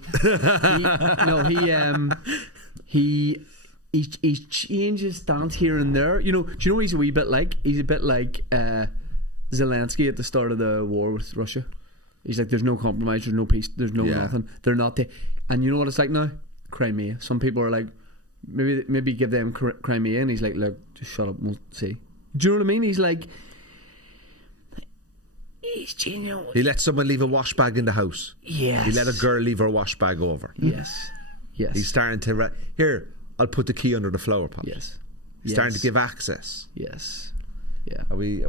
He's changed his stance here and there. Do you know what he's a wee bit like? He's a bit like Zelensky at the start of the war with Russia. He's like, there's no compromise, there's no peace, there's no nothing. They're not there. And you know what it's like now? Crimea. Some people are like, maybe give them Crimea, and he's like, look, just shut up, we'll see. Do you know what I mean? He's like, He let someone leave a wash bag in the house. yes. He let a girl leave her wash bag over. Yes. He's starting to here. I'll put the key under the flower pot. Yes. He's starting to give access. Yes. Yeah. Are we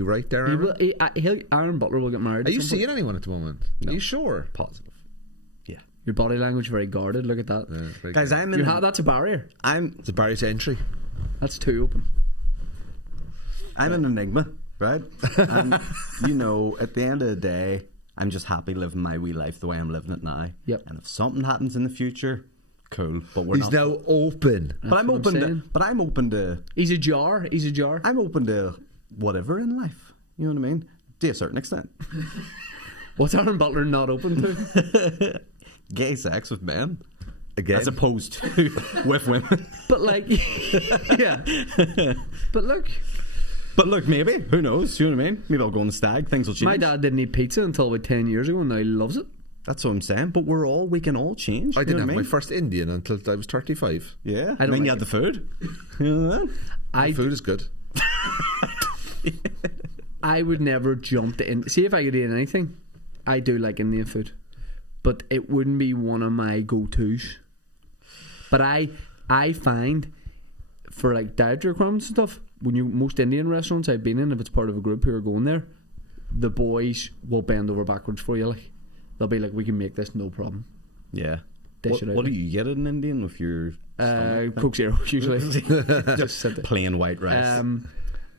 right there? Aaron? Aaron Butler will get married. Are you at some point. seeing anyone at the moment? No. Are you sure? Positive. Yeah. Your body language very guarded. Look at that. Yeah, very Guys, good. That's a barrier. It's a barrier to entry. That's too open. I'm an enigma, right? And at the end of the day, I'm just happy living my wee life the way I'm living it now. Yep. And if something happens in the future, cool. But He's now open. But I'm what I'm open to. saying. But I'm open to. He's a jar. I'm open to whatever in life. You know what I mean? To a certain extent. What's Aaron Butler not open to? Gay sex with men. Again? As opposed to with women. But like, yeah. But look, maybe. Who knows? You know what I mean? Maybe I'll go on the stag. Things will change. my dad didn't eat pizza until about 10 years ago, and now he loves it. That's what I'm saying. But we can all change. I you didn't know have what I my mean? first Indian until I was 35. Yeah. I don't then you like had the food. You know that? Food is good. I would never jump to in. See, if I could eat anything, I do like Indian food, but it wouldn't be one of my go-tos. But I find for like dietary requirements and stuff, most Indian restaurants I've been in, if it's part of a group who are going there, the boys will bend over backwards for you. Like they'll be like, "We can make this, no problem." Yeah. Dish it out. What do you get in Indian with your Coke Zero usually. Just sit there. plain white rice?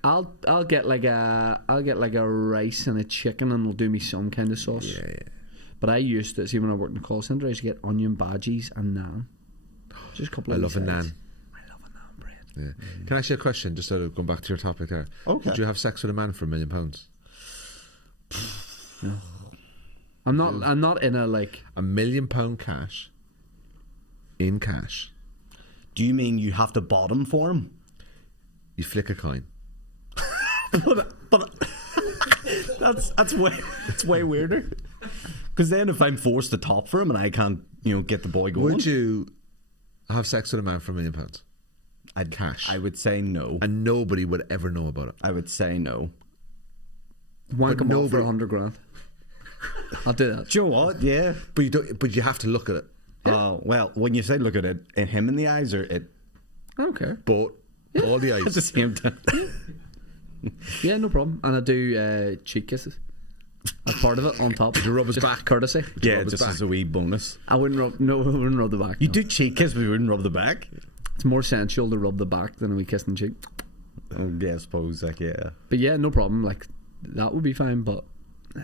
I'll get like a rice and a chicken, and they'll do me some kind of sauce. Yeah. But I used to see when I worked in the call centre, I used to get onion bhajis and naan. Just a couple I of love a sides. naan. I love a naan bread. Yeah. Can I ask you a question? Just sort of going back to your topic there. Okay. Would you have sex with a man for £1 million? No. I'm not in a like. £1 million cash. In cash. Do you mean you have to bottom for him? You flick a coin. but that's way weirder. Because then if I'm forced to top for him and I can't, get the boy going, Would you have sex with a man for £1 million? I'd cash. I would say no. And nobody would ever know about it. I would say no. Wank him off for nobody- 100 grand. I'll do that. Do you know what? Yeah. But you don't. But you have to look at it. Well, when you say look at it, in him in the eyes or it I don't care. Both. All the at the eyes. same time. Yeah, no problem. And I do cheek kisses as part of it on top. To rub his Just back. courtesy. Yeah, rub his just back. as a wee bonus. I wouldn't rub the back. You no. do cheek kiss, but you wouldn't rub the back. It's more sensual to rub the back than a wee kiss in the cheek. Oh, yeah, I suppose. Yeah. But yeah, no problem. Like that would be fine. But I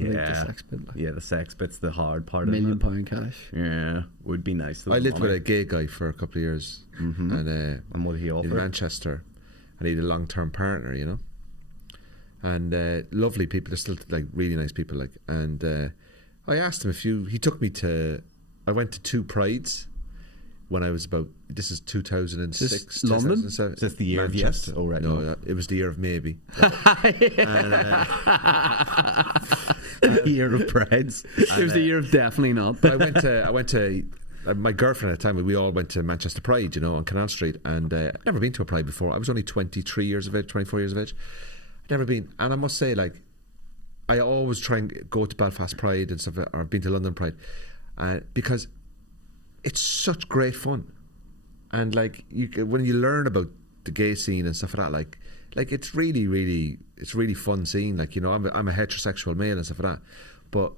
like Yeah. the sex bit. Like, Yeah, the sex bit's the hard part £1 million of it. cash. Yeah, would be nice. I lived with a gay guy for a couple of years, and And what did he in offer? Manchester, and he had a long-term partner, and lovely people. They're still like really nice people, like. And I asked him he took me to. I went to 2 prides when I was about. This is 2006, Is this London? 2007. Is this the year of Manchester. yes? Oh, right, No, no. it was the year of maybe. The year of brides. It was the year of definitely not. But I went to my girlfriend at the time. We all went to Manchester Pride, on Canal Street, and I'd never been to a Pride before. I was only 23 years of age, 24 years of age. I'd never been, and I must say, like, I always try and go to Belfast Pride and stuff, or I've been to London Pride, because it's such great fun, and like when you learn about the gay scene and stuff like that, like it's really, really, it's really fun scene. Like, I'm a heterosexual male and stuff like that, but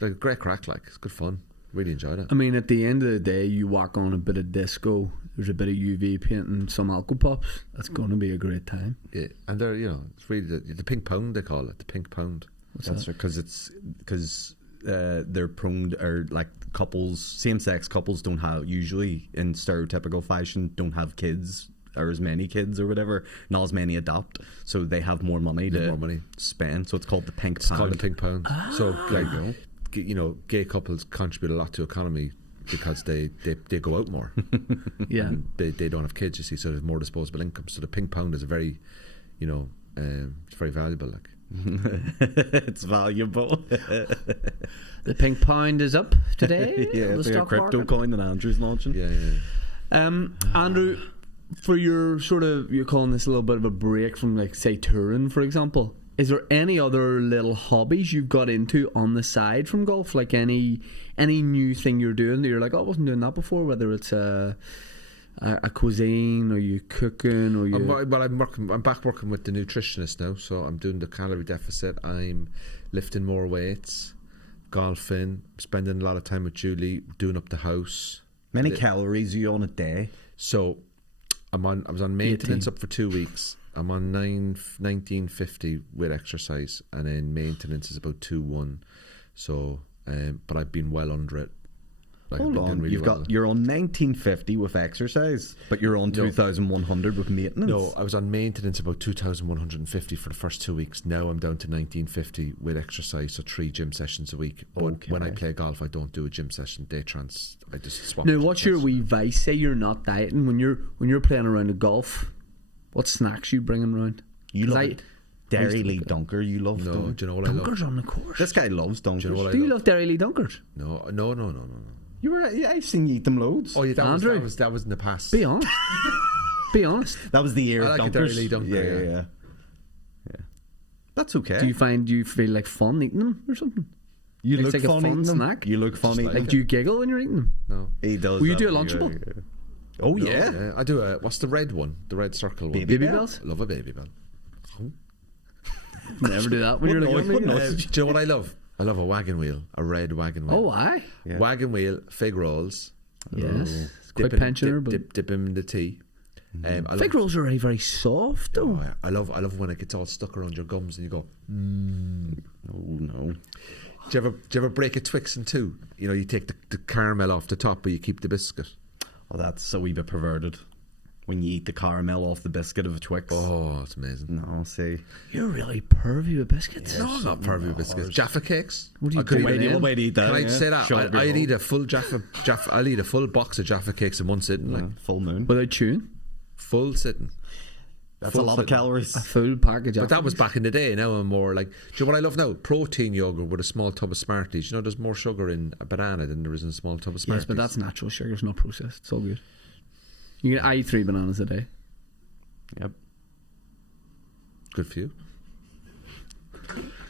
like great crack, like it's good fun. Really enjoyed it. I mean, at the end of the day, you walk on a bit of disco, there's a bit of UV paint and some alcohol pops. That's going to be a great time. Yeah, and they're it's really the pink pound, they call it, the pink pound. That's right, because they're prone, or like couples, same-sex couples don't have, usually in stereotypical fashion, don't have kids or as many kids or whatever, not as many adopt, so they have more money to spend. So it's called the pink It's pound. called the pink pound. So like gay couples contribute a lot to economy because they go out more. Yeah. And they don't have kids, you see, so there's more disposable income. So the pink pound is a very, it's very valuable. Like, It's valuable. The pink pound is up today. Yeah, on the it's like a stock crypto market. coin that Andrew's launching. yeah. Andrew, for your you're calling this a little bit of a break from, like, say, touring, for example. Is there any other little hobbies you've got into on the side from golf? Like any new thing you're doing that you're like, oh, I wasn't doing that before, whether it's a cuisine, or you cooking, or you... I'm back working with the nutritionist now, so I'm doing the calorie deficit. I'm lifting more weights, golfing, spending a lot of time with Julie, doing up the house. Many calories are you on a day? So I was on maintenance up for 2 weeks. I'm on 1950 with exercise, and then maintenance is about 2-1. So, but I've been well under it Like, Hold I've been doing on, really well. you're on 1950 with exercise, but you're on 2100 with maintenance. No, I was on maintenance about 2,150 for the first 2 weeks. Now I'm down to 1950 with exercise, so 3 gym sessions a week. But Okay. when I play golf, I don't do a gym session. Day trans, I just swap. Now, what's your wee vice? Say you're not dieting when you're playing around the golf. What snacks you bringing around? You 'Cause love Dairy Lee Dunker. You love No, them. do you know what I Dunkers love? on the course. This guy loves Dunkers. Do you know what I Do you love? love Dairy Lee Dunkers? No. I've seen you eat them loads. Oh yeah, Andrew. that was in the past. Be honest. Be honest. That was the year I of like a Dunkers. Dairy Lee Dunker, yeah. That's okay. Do you feel like fun eating them or something? You It's look like a funny fun eating them. snack? You look funny. like- eating Like, do you giggle when you're eating them? No. He does. Will you that. do a Lunchable? Yeah. Oh No, yeah. I do a. What's the red one? The red circle one. Baby Baby Bell? bells? I love a baby bell. Never do that when you're What like, noise? Do you know what I love? I love a wagon wheel, a red wagon wheel. oh, aye. Yeah. Wagon wheel, fig rolls. Yes. It's quite Dip pensioner, but dip him in the tea. I love, fig rolls are very, very soft, though. oh, yeah. I love when it gets all stuck around your gums and you go. Oh no. Do you ever break a Twix in two? You know, you take the caramel off the top, but you keep the biscuit. Well, that's a wee bit perverted. When you eat the caramel off the biscuit of a Twix. Oh, it's amazing. No, see. You're really pervy with biscuits. No, I'm not pervy with biscuits. Jaffa cakes. What do you I could do eat with it. them? Nobody to eat that. Can I yeah. say that? Shut up your I'd hole. eat a full Jaffa. I'll eat a full box of Jaffa cakes in one sitting, like Full moon. Without chewing? full sitting. That's full a lot of sitting. calories. A full package. But that was back in the day. Now I'm more like. Do you know what I love now? Protein yogurt with a small tub of Smarties. You know, there's more sugar in a banana than there is in a small tub of Smarties. Yes, but that's natural sugar. It's not processed. It's all good. I eat 3 bananas a day. Yep. good for you.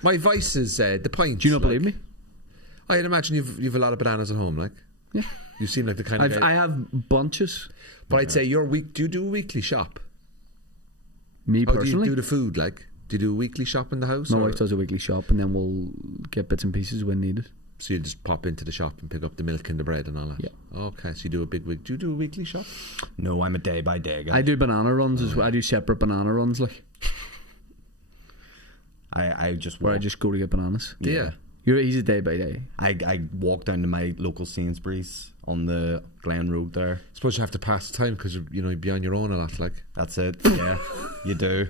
My vice is the pints. Do you not believe me? I'd imagine you've a lot of bananas at home, like. Yeah. You seem like the kind of guy. I have bunches. But I'd say your week. Do you do a weekly shop? Me How do you personally. do the food? Like, do you do a weekly shop in the house? My or- wife does a weekly shop, and then we'll get bits and pieces when needed. So you just pop into the shop and pick up the milk and the bread and all that. Yeah. Okay, so you do a big week. Do you do a weekly shop? No, I'm a day by day guy. I do banana runs as well. I do separate banana runs, like I just where I walk. just go to get bananas. Yeah. He's a day by day. I walk down to my local Sainsbury's on the Glen Road there. Suppose you have to pass the time because you'd be on your own a lot. Like, That's it. Yeah, you do.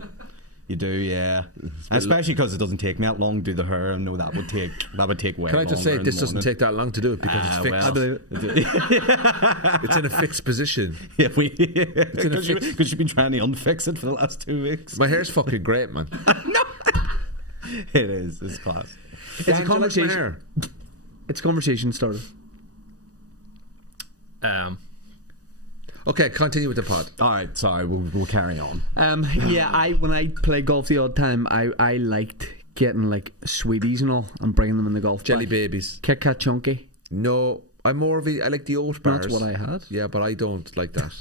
You do, yeah. Especially because it doesn't take me that long to do the hair. I know that would take way can I just say longer in this the doesn't morning. take that long to do it because it's fixed. well. It's in a fixed position. Yeah, in a because you've been trying to unfix it for the last 2 weeks. My hair's fucking great, man. It is. It's class. It's a Dan, do you like my conversation. hair? It's a conversation starter. Okay, continue with the pod. All right, sorry, we'll carry on. Yeah, when I play golf the odd time, I liked getting like sweeties and all and bringing them in the golf Jelly bag. babies. Kit Kat Chunky. No, I'm more of a. I like the oat bars. That's what I had. Yeah, but I don't like that.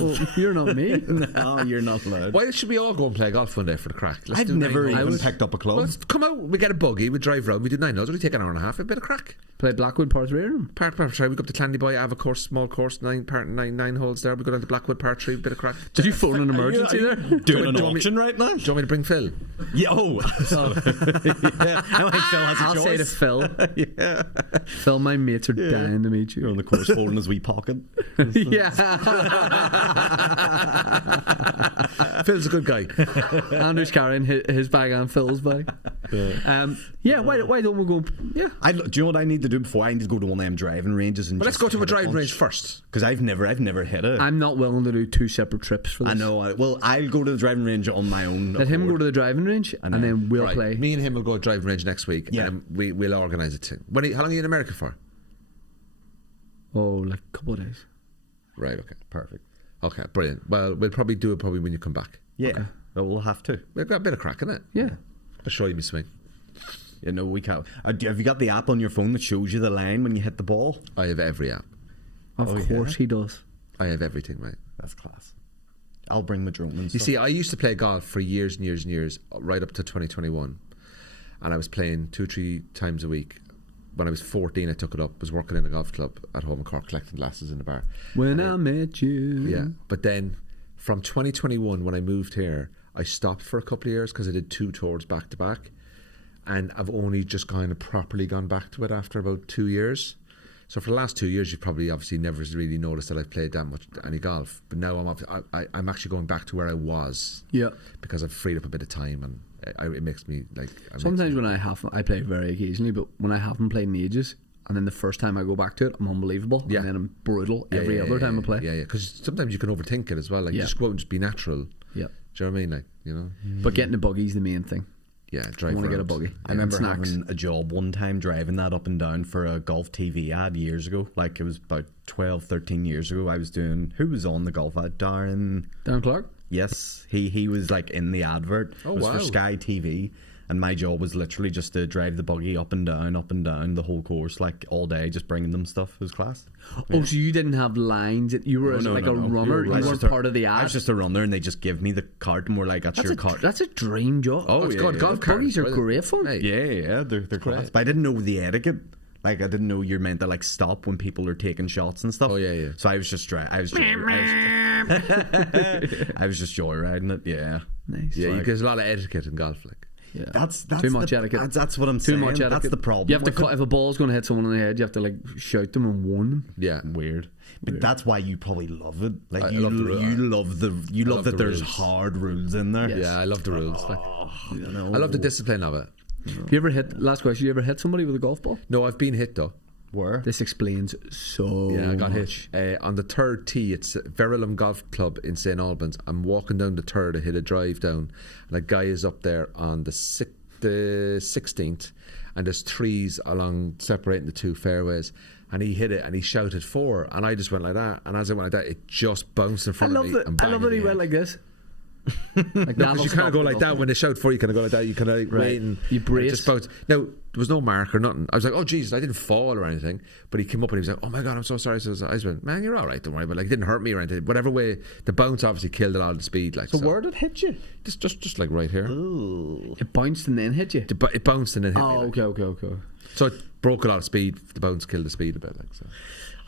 Well, you're not me. No, you're not allowed. Why should we all go and play golf one day for the crack? Let's I've do never 9 holes. even picked up a club. Well, let's come out. We get a buggy. We drive round. We do 9 holes. It'll take an hour and a half. A bit of crack. Play Blackwood par 3 of them. Part we go up to Clandyboy. I have a course, small course, nine holes there. We go down to Blackwood par 3. Bit of crack. Did you phone an emergency there? Doing an Do you want me- auction right now? Do you want me to bring Phil? Yeah, oh. yeah. I don't think Phil has a I'll choice. say to Phil. Yeah. Phil, my mates are dying to meet You're on you. the course holding his wee pocket. Yeah. Phil's a good guy. Andrew's carrying his bag and Phil's bag. Yeah, why don't we go? Yeah. Do you know what I need to do before? I need to go to one of them driving ranges and. But let's go to a driving range first. Because I've never hit it. I'm not willing to do 2 separate trips for this. I know. I'll go to the driving range on my own. Let him accord. go to the driving range and then we'll Right. play. Me and him will go to driving range next week. Yeah. And we'll organise it too. How long are you in America for? Oh, like a couple of days. Right. Okay. Perfect. Okay. Brilliant. Well, we'll probably do it when you come back. Yeah. Well, we'll have to. We've got a bit of crack in it. Yeah. I'll show you my swing. You know, we can't. Have you got the app on your phone that shows you the line when you hit the ball? I have every app. Of course he does. I have everything, right? That's class. I'll bring my drone and You stuff. see, I used to play golf for years and years and years, right up to 2021. And I was playing 2-3 times a week. When I was 14, I took it up, was working in a golf club at home in Cork, collecting glasses in the bar. When I met you. Yeah. But then from 2021, when I moved here, I stopped for a couple of years because I did 2 tours back to back. And I've only just kind of properly gone back to it after about 2 years. So for the last 2 years, you've probably obviously never really noticed that I've played that much any golf. But now I'm actually going back to where I was. Yeah. Because I've freed up a bit of time, and it makes me like. Sometimes when I play very occasionally, but when I haven't played in ages, and then the first time I go back to it, I'm unbelievable. Yeah. And then I'm brutal every other time I play. Yeah, because sometimes you can overthink it as well. Like you just go out and just be natural. Yeah. Do you know what I mean? Like, you know. But getting a buggy is the main thing. Yeah, drive. I want to get a around. buggy. I remember having a job one time driving that up and down for a golf TV ad years ago. Like it was about 12, 13 years ago. I was doing, who was on the golf ad? Darren Clark? Yes, he was like in the advert. Oh, it was wow. for Sky TV. And my job was literally just to drive the buggy up and down the whole course, like all day, just bringing them stuff. It was class. Oh, so you didn't have lines? You were a runner? You weren't part of the ad? I was just a runner, and they just give me the cart, and we're like, that's your cart. That's a dream job. Oh, it's yeah, good. yeah. Golf carts, Buggies are right? great fun. Hey. Yeah, they're class. But I didn't know the etiquette. Like, I didn't know you're meant to, like, stop when people are taking shots and stuff. Oh, yeah. So I was just I was just joyriding it, yeah. Nice. Yeah, there's a lot of etiquette in golf, like. Yeah. That's too much etiquette. That's what I'm Too saying. much etiquette. That's the problem. You have to with it. if a ball's going to hit someone in the head, you have to like shout them and warn them. Yeah. Weird. But that's why you probably love it. Like I you love the rule. you love that the there's rules. hard rules in there. Yes. Yeah, I love the rules. Like, I love the discipline of it. You ever hit? Last question. You ever hit somebody with a golf ball? No, I've been hit though. Where? This explains so. Yeah, I got much. hit on the third tee. It's Verulam Golf Club in St Albans. I'm walking down the third. I hit a drive down, and a guy is up there on the 16th, and there's trees along separating the two fairways. And he hit it, and he shouted 4, and I just went like that. And as I went like that, it just bounced in front of me. I love that he went like this. Like No, because you can't go like that when they shout 4. You kind of go like that. You kind of like wait and you brace. It just bounced. Now there was no mark or nothing. I was like, oh Jesus, I didn't fall or anything. But he came up and he was like, oh my God, I'm so sorry. So I went, man, you're all right, don't worry. But like, it didn't hurt me or anything. Whatever way, the bounce obviously killed a lot of the speed. Like, So where did it hit you? just like right here. It bounced and then hit you. It bounced and then hit me. Oh, Like. okay. So it broke a lot of speed. The bounce killed the speed a bit. Like, so.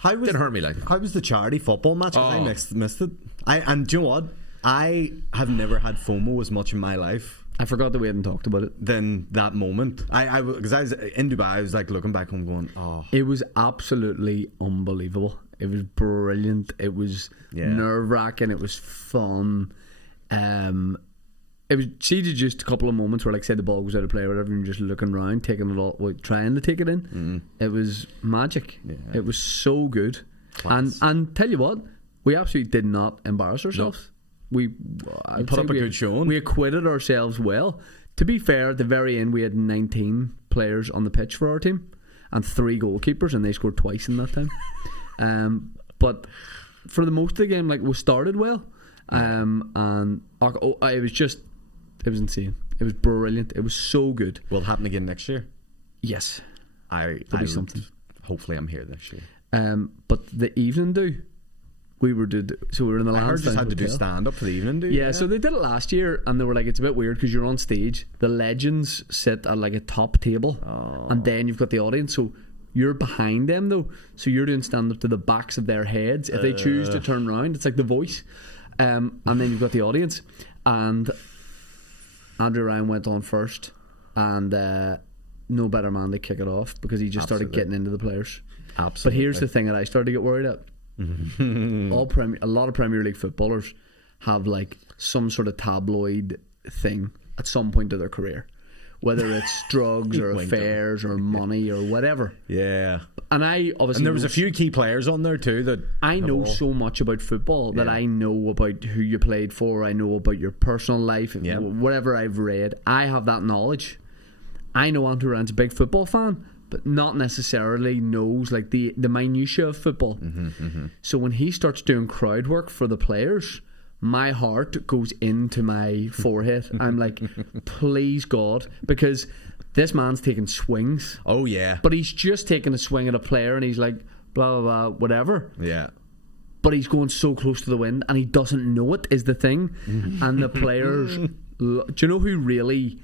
Didn't hurt me. Like, How was the charity football match? 'Cause I missed it. And do you know what? I have never had FOMO as much in my life I forgot that we hadn't talked about it. than that moment. Because I was in Dubai, I was like looking back home going, oh. It was absolutely unbelievable. It was brilliant. It was nerve-wracking. It was fun. It was just a couple of moments where, like, say the ball goes out of play or whatever, and you're just looking around, taking it all, trying to take it in. It was magic. Yeah. It was so good. And tell you what, we absolutely did not embarrass ourselves. We put up a good showing. We acquitted ourselves well. To be fair, at the very end, we had 19 players on the pitch for our team and 3 goalkeepers, and they scored twice in that time. But for the most of the game, like, we started well, and it was insane. It was brilliant. It was so good. Will it happen again next year? Yes, There'll be something. Hopefully, I'm here this year. But the evening do. We were in the I heard you Lansdowne had to do Hotel. stand up for the evening, do you? Yeah, so they did it last year, and they were like, it's a bit weird because you're on stage. The legends sit at like a top table, and then you've got the audience. So you're behind them though, so you're doing stand up to the backs of their heads. If they choose to turn around, it's like The Voice, and then you've got the audience. And Andrew Ryan went on first, and no better man to kick it off because he just started getting into the players. Absolutely. But here's the thing that I started to get worried at. A lot of Premier League footballers have like some sort of tabloid thing at some point of their career, whether it's drugs or affairs or money or whatever. Yeah. And I obviously, And there was a few key players on there too that I know so much about football that I know about who you played for. I know about your personal life, whatever I've read. I have that knowledge. I know Andrew Ryan's a big football fan, but not necessarily knows like the minutiae of football. So when he starts doing crowd work for the players, my heart goes into my forehead. I'm like, please God, because this man's taking swings. Oh yeah. But he's just taking a swing at a player and he's like, blah, blah, blah, whatever. Yeah. But he's going so close to the wind and he doesn't know it is the thing. And the players, do you know who really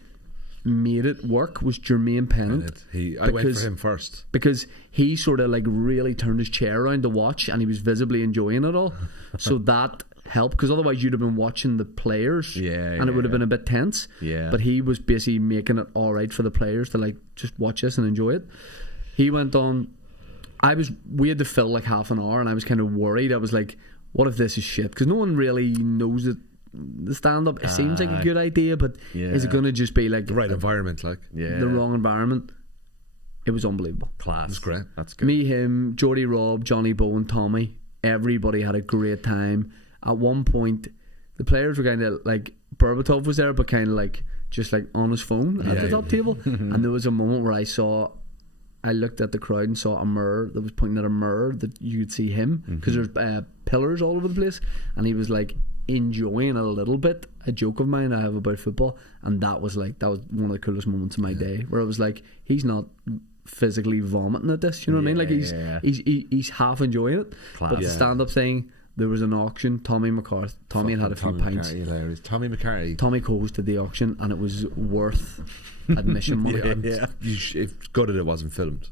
made it work was Jermaine Pennant. I went for him first because he sort of like really turned his chair around to watch and he was visibly enjoying it all. So that helped, because otherwise you'd have been watching the players and it would have been a bit tense. But he was basically making it all right for the players to like just watch this and enjoy it. He went on we had to fill like half an hour, and I was kind of worried. I was like, what if this is shit? Because no one really knows that the stand-up, it seems like a good idea, but is it going to just be like the right environment, like the wrong environment? It was unbelievable. Class. That's great. That's good. Me, him, Geordie Rob, Johnny Bow and Tommy, everybody had a great time. At one point the players were kind of like, Berbatov was there, but kind of like just like on his phone at the top table. And there was a moment where I looked at the crowd and saw a mirror that was pointing at a mirror that you could see him, because there's pillars all over the place, and he was like enjoying a little bit a joke of mine I have about football, and that was one of the coolest moments of my day, where it was like, he's not physically vomiting at this, you know what I mean? Like he's half enjoying it. But the stand-up thing, there was an auction. Tommy had a few pints. Hilarious. Tommy McCarthy. Tommy Coles did the auction, and it was worth admission money. It's good that it wasn't filmed.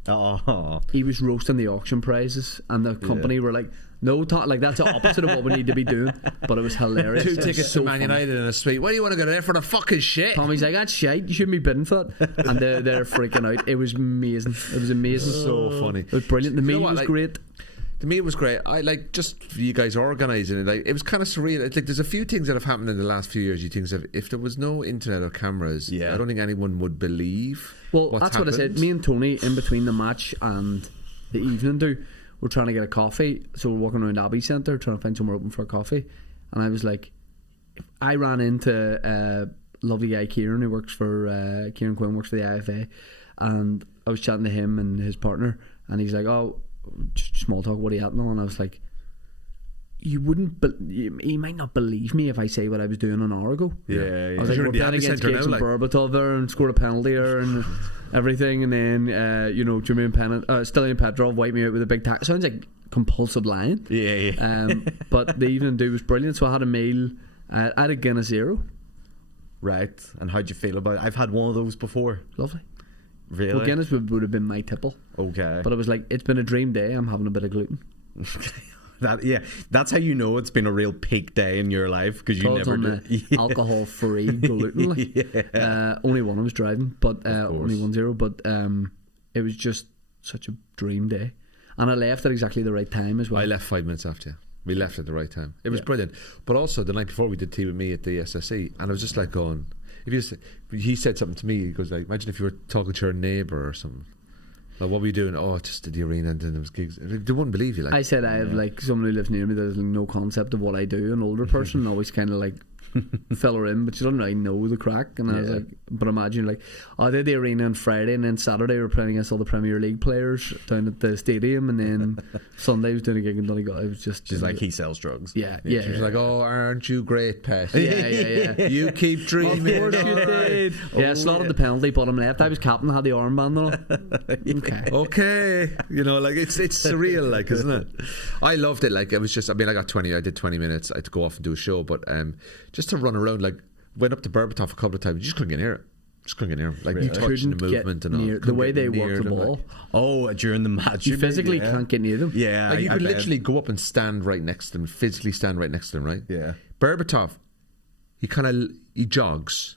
He was roasting the auction prizes, and the company were like, no, like that's the opposite of what we need to be doing. But it was hilarious. 2 tickets to Man United in a suite. Why do you want to go there for the fucking shit? Tommy's like, that's shite, you shouldn't be bidding for it. And they're freaking out. It was amazing. So funny. It was brilliant. The meeting was great. To me, it was great. I like just you guys organising it. Like, it was kind of surreal. It's like there's a few things that have happened in the last few years. You think if there was no internet or cameras, I don't think anyone would believe. Well, that's what I said. Me and Tony, in between the match and the evening we're trying to get a coffee. So we're walking around Abbey Centre trying to find somewhere open for a coffee. And I was like, I ran into a lovely guy, Kieran, who works for Kieran Quinn, works for the IFA, and I was chatting to him and his partner, and he's like, oh, just small talk, what are you at now? And I was like, you might not believe me if I say what I was doing an hour ago. I was like, we're playing against Gates and Berbatov there, and scored a penalty there and everything, and then Stilian Petrov wiped me out with a big tackle. Sounds like compulsive lying. But the evening was brilliant. So I had a meal. I had a Guinness Zero. Right. And how'd you feel about it? I've had one of those before. Lovely. Really? Well, Guinness would have been my tipple. Okay. But it was like, it's been a dream day. I'm having a bit of gluten. That's how you know it's been a real peak day in your life, because you never did. Alcohol-free gluten. Only one I was driving, but only 1-0. But it was just such a dream day, and I left at exactly the right time as well. I left 5 minutes after you. We left at the right time. It was brilliant. But also the night before, we did tea with me at the SSE, and I was just like going, he said something to me. He goes like, imagine if you were talking to your neighbour or something. Like, what were you doing? Oh, just at the arena, and then there was gigs. They wouldn't believe you. Like, I said I have like someone who lives near me that has no concept of what I do. An older person, always kind of like fill her in, but she doesn't really know the crack. And I was like, but imagine like, I did the arena on Friday, and then Saturday we were playing against all the Premier League players down at the stadium, and then Sunday was doing a gig in Donegal. It was just, she's like, he sells drugs. She was like, oh, aren't you great, pet? You keep dreaming. Of course you did. Slotted the penalty, bottom left. I was captain, had the armband on. Okay. You know, like it's surreal, like, isn't it? I loved it. Like, it was just, I did 20 minutes. I had to go off and do a show, but just to run around, like, went up to Berbatov a couple of times, you just couldn't get near it. Like, you touching the movement and all. The way they work the ball. During the match. You physically can't get near them. Yeah. Like, you could literally go up and stand right next to them, physically stand right next to them, right? Yeah. Berbatov, he jogs.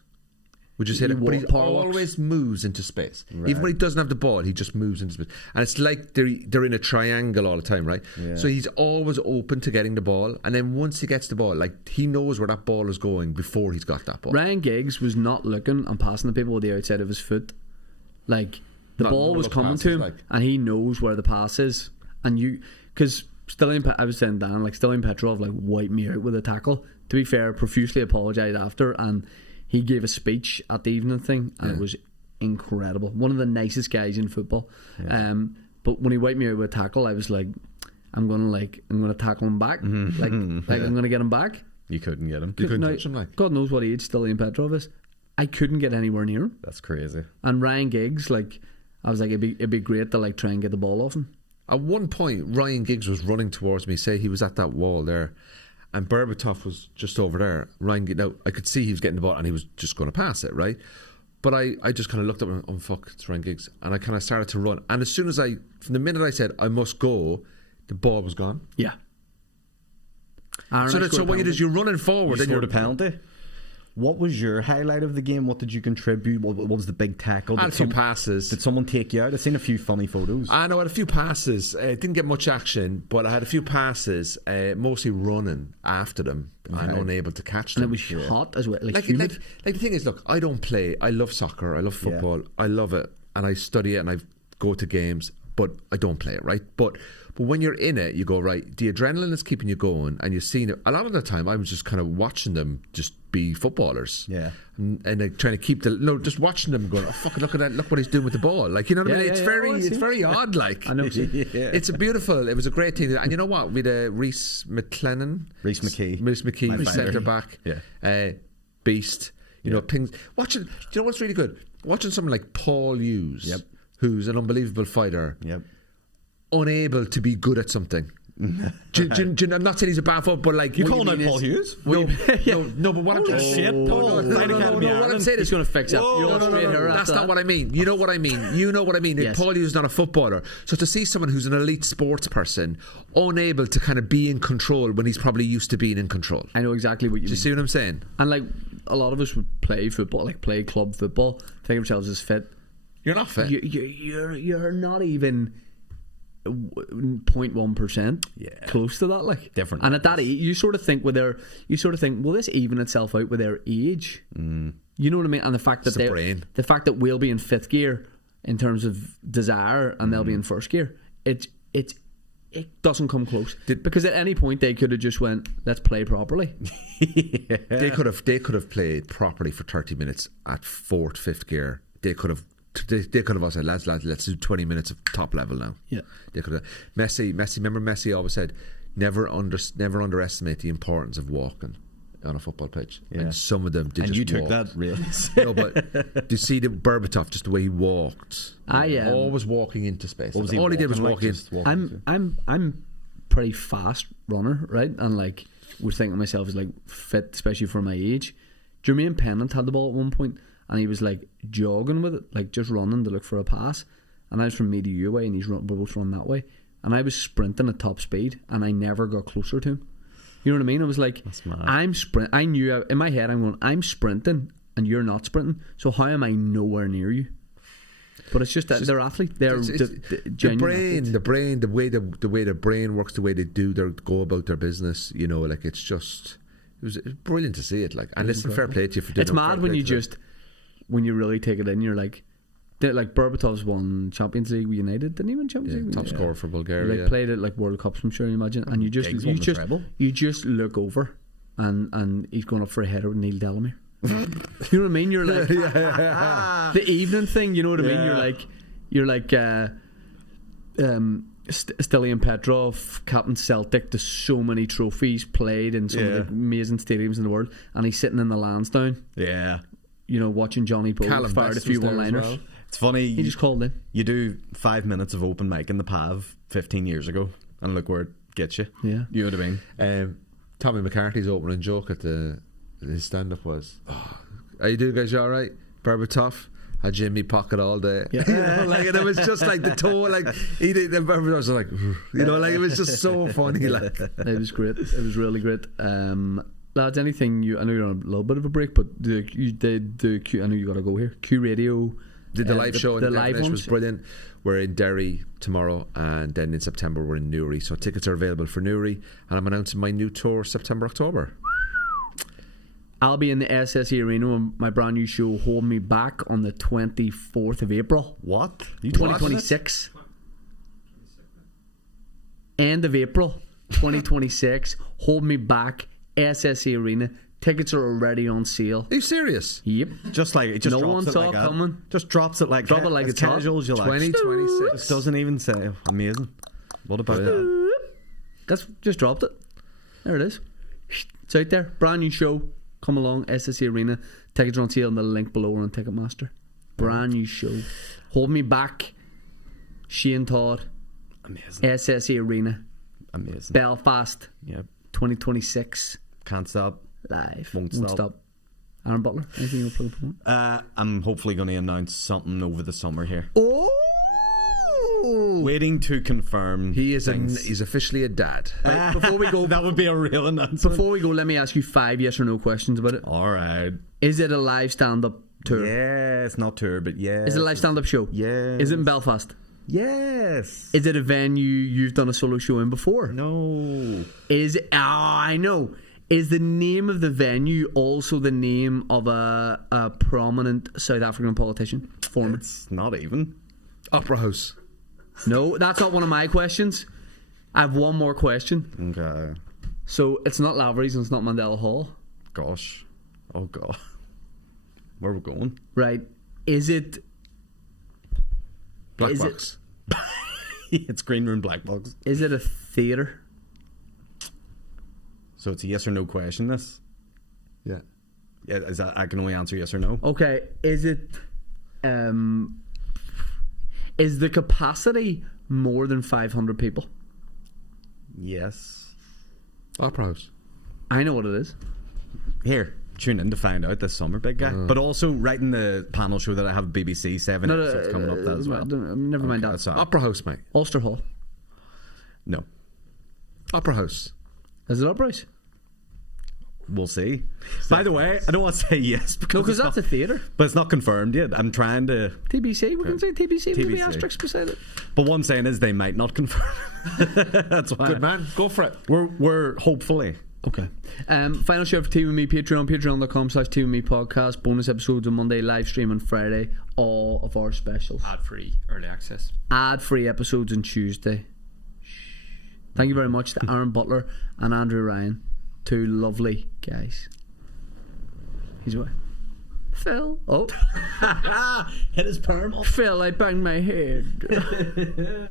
Would you say that? But he always moves into space. Right. Even when he doesn't have the ball, he just moves into space. And it's like they're in a triangle all the time, right? Yeah. So he's always open to getting the ball. And then once he gets the ball, like, he knows where that ball is going before he's got that ball. Ryan Giggs was not looking and passing the people with the outside of his foot. Like, the ball was coming to him, and he knows where the pass is. And because I was saying, Dan, like, Stilian Petrov, like, wiped me out with a tackle. To be fair, profusely apologised after, and he gave a speech at the evening thing, and it was incredible. One of the nicest guys in football. But when he wiped me out with a tackle, I was like, I'm gonna tackle him back. Like I'm gonna get him back. You couldn't get him. You couldn't touch him, like. God knows what age Stilian Petrov is. I couldn't get anywhere near him. That's crazy. And Ryan Giggs, like, I was like, it'd be great to like try and get the ball off him. At one point, Ryan Giggs was running towards me. Say he was at that wall there, and Berbatov was just over there. Now, I could see he was getting the ball, and he was just going to pass it, right? But I just kind of looked up and, oh, fuck, it's Ryan Giggs. And I kind of started to run. And as soon as from the minute I said, I must go, the ball was gone. Yeah. So what you do is you're running forward. You scored a penalty? What was your highlight of the game? What did you contribute? What was the big tackle? I had a few passes. Did someone take you out? I've seen a few funny photos. I know I had a few passes. Didn't get much action, but I had a few passes, mostly running after them and unable to catch them. And it was hot as well, like the thing is, look, I don't play. I love soccer. I love football. I love it, and I study it, and I go to games, but I don't play it, right? But when you're in it, you go, right, the adrenaline is keeping you going, and you've seen it. A lot of the time, I was just kind of watching them just be footballers. Yeah. And like, trying to keep just watching them going, oh, fuck, look at that, look what he's doing with the ball. Like, you know what I mean? It's very odd, like. I know. It's it was a great thing. And you know what? We had Reece McKee, centre back. Yeah. Beast. You know, pings. Watching, do you know what's really good? Watching someone like Paul Hughes, who's an unbelievable fighter. Yep. Unable to be good at something. I'm not saying he's a bad footballer, but like you calling out Paul Hughes? No, but what I'm saying, what I'm saying he's going to fix it. That's not what I mean. You know what I mean. Yes. Paul Hughes is not a footballer, so to see someone who's an elite sports person unable to kind of be in control when he's probably used to being in control. I know exactly what you mean. Do you see what I'm saying? And like a lot of us would play football, like play club football, think of ourselves as fit. You're not fit. You're not even 0.1% close to that, like different. And at that age, you sort of think, will this even itself out with their age? You know what I mean? And the fact that the fact that we'll be in fifth gear in terms of desire, and they'll be in first gear, it doesn't come close. Because at any point they could have just went, let's play properly. They could have played properly for 30 minutes at fourth, fifth gear. They could have all said, lads, let's do 20 minutes of top level now. Yeah. They could have. Messi, remember Messi always said, never underestimate the importance of walking on a football pitch. Yeah. And some of them did. And just you took walk. that really. No, but do you see the Berbatov, just the way he walked? Always walking into space. All he did was walk in. I'm pretty fast runner, right? And like was thinking to myself, is like fit, especially for my age. Jermaine Pennant had the ball at one point, and he was like jogging with it, like just running to look for a pass. And I was from me to you way, and we're both running that way. And I was sprinting at top speed, and I never got closer to him. You know what I mean? I was like, I knew in my head, I'm sprinting, and you're not sprinting. So how am I nowhere near you? But it's just that they're athletes. They're genuine the brain, the way the brain works, the way they go about their business. You know, like it was brilliant to see it. Like, and listen, fair play to you for doing it. It's mad when you when you really take it in. You're like Berbatov's won Champions League with United, didn't he win Champions League? Top scorer for Bulgaria. Like played at like World Cups, I'm sure you imagine. And you just look over, and he's going up for a header with Neil Delamere. You know what I mean? You're like the evening thing. You know what I mean? You're like Stilian Petrov, captain Celtic. There's so many trophies played in some of the amazing stadiums in the world, and he's sitting in the Lansdowne. Yeah. You know, watching Johnny Poe fired a few one-liners. Well. It's funny. He just called in. You do 5 minutes of open mic in the Pav 15 years ago, and look where it gets you. Yeah. You know what I mean? Tommy McCarthy's opening joke at his stand-up was, "How you doing, guys? You all right? Berbatov had Jimmy pocket all day." Yeah. You know, like, and it was just like the toe, like he did. The Berbatov was like, you know, like it was just so funny. Like it was great. It was really great. Lads, anything I know you're on a little bit of a break, but you did the Q. I know you got to go here. Q Radio did the live show, the and live was brilliant. We're in Derry tomorrow, and then in September we're in Newry. So tickets are available for Newry, and I'm announcing my new tour September, October. I'll be in the SSE Arena on my brand new show, Hold Me Back, on the 24th of April. What? 2026. End of April 2026. Hold Me Back, SSE Arena. Tickets are already on sale. Are you serious? Yep. Just like it just no drops one it saw like it coming. Just drops it like drop it like as it's casual as you like. 2026. Just doesn't even say. Amazing. What about that? That's just dropped it. There it is. It's out there. Brand new show. Come along, SSE Arena. Tickets are on sale in the link below or on Ticketmaster. Brand new show. Hold Me Back. Shane Todd. Amazing. SSE Arena. Amazing. Belfast. Yep. 2026. Can't stop. Live. Won't stop. Aaron Butler, anything you'll plug for? I'm hopefully going to announce something over the summer here. Oh! Waiting to confirm. He is things. he's officially a dad. Right, before we go, That would be a real announcement. before we go, let me ask you 5 yes or no questions about it. All right. Is it a live stand-up tour? Yes, not tour, but yes. Is it a live stand-up show? Yes. Is it in Belfast? Yes. Is it a venue you've done a solo show in before? No. Is it? I know. Is the name of the venue also the name of a prominent South African politician? Former. It's not even. Opera House. No, that's not one of my questions. I have one more question. Okay. So it's not Lavery's and it's not Mandela Hall. Gosh. Oh, God. Where are we going? Right. Is it... Black Is it- Box. It's Green Room Black Box. Is it a theatre? So it's a yes or no question, this? Yeah. Yeah, is that, I can only answer yes or no. Okay. Is it... is the capacity more than 500 people? Yes. Opera House. I know what it is. Here, tune in to find out this summer, big guy. But also writing the panel show that I have BBC 7 episodes coming up that as well. Never mind that. That's all right. Opera House, mate. Ulster Hall. No. Opera House. Is it Upright? We'll see. By the way, I don't want to say yes No, because because that's a theatre. but it's not confirmed yet. I'm trying to. TBC. We can say TBC with the TBC. asterisk beside it. But what I'm saying is they might not confirm. That's why. Good man. Go for it. We're hopefully. Okay. Final show for Tea With Me Patreon. Patreon.com/Tea With Me podcast. Bonus episodes on Monday. Live stream on Friday. All of our specials. Ad-free early access. Ad-free episodes on Tuesday. Thank you very much to Aaron Butler and Andrew Ryan. Two lovely guys. He's away. Phil. Oh. Hit his perm. Phil, I banged my head.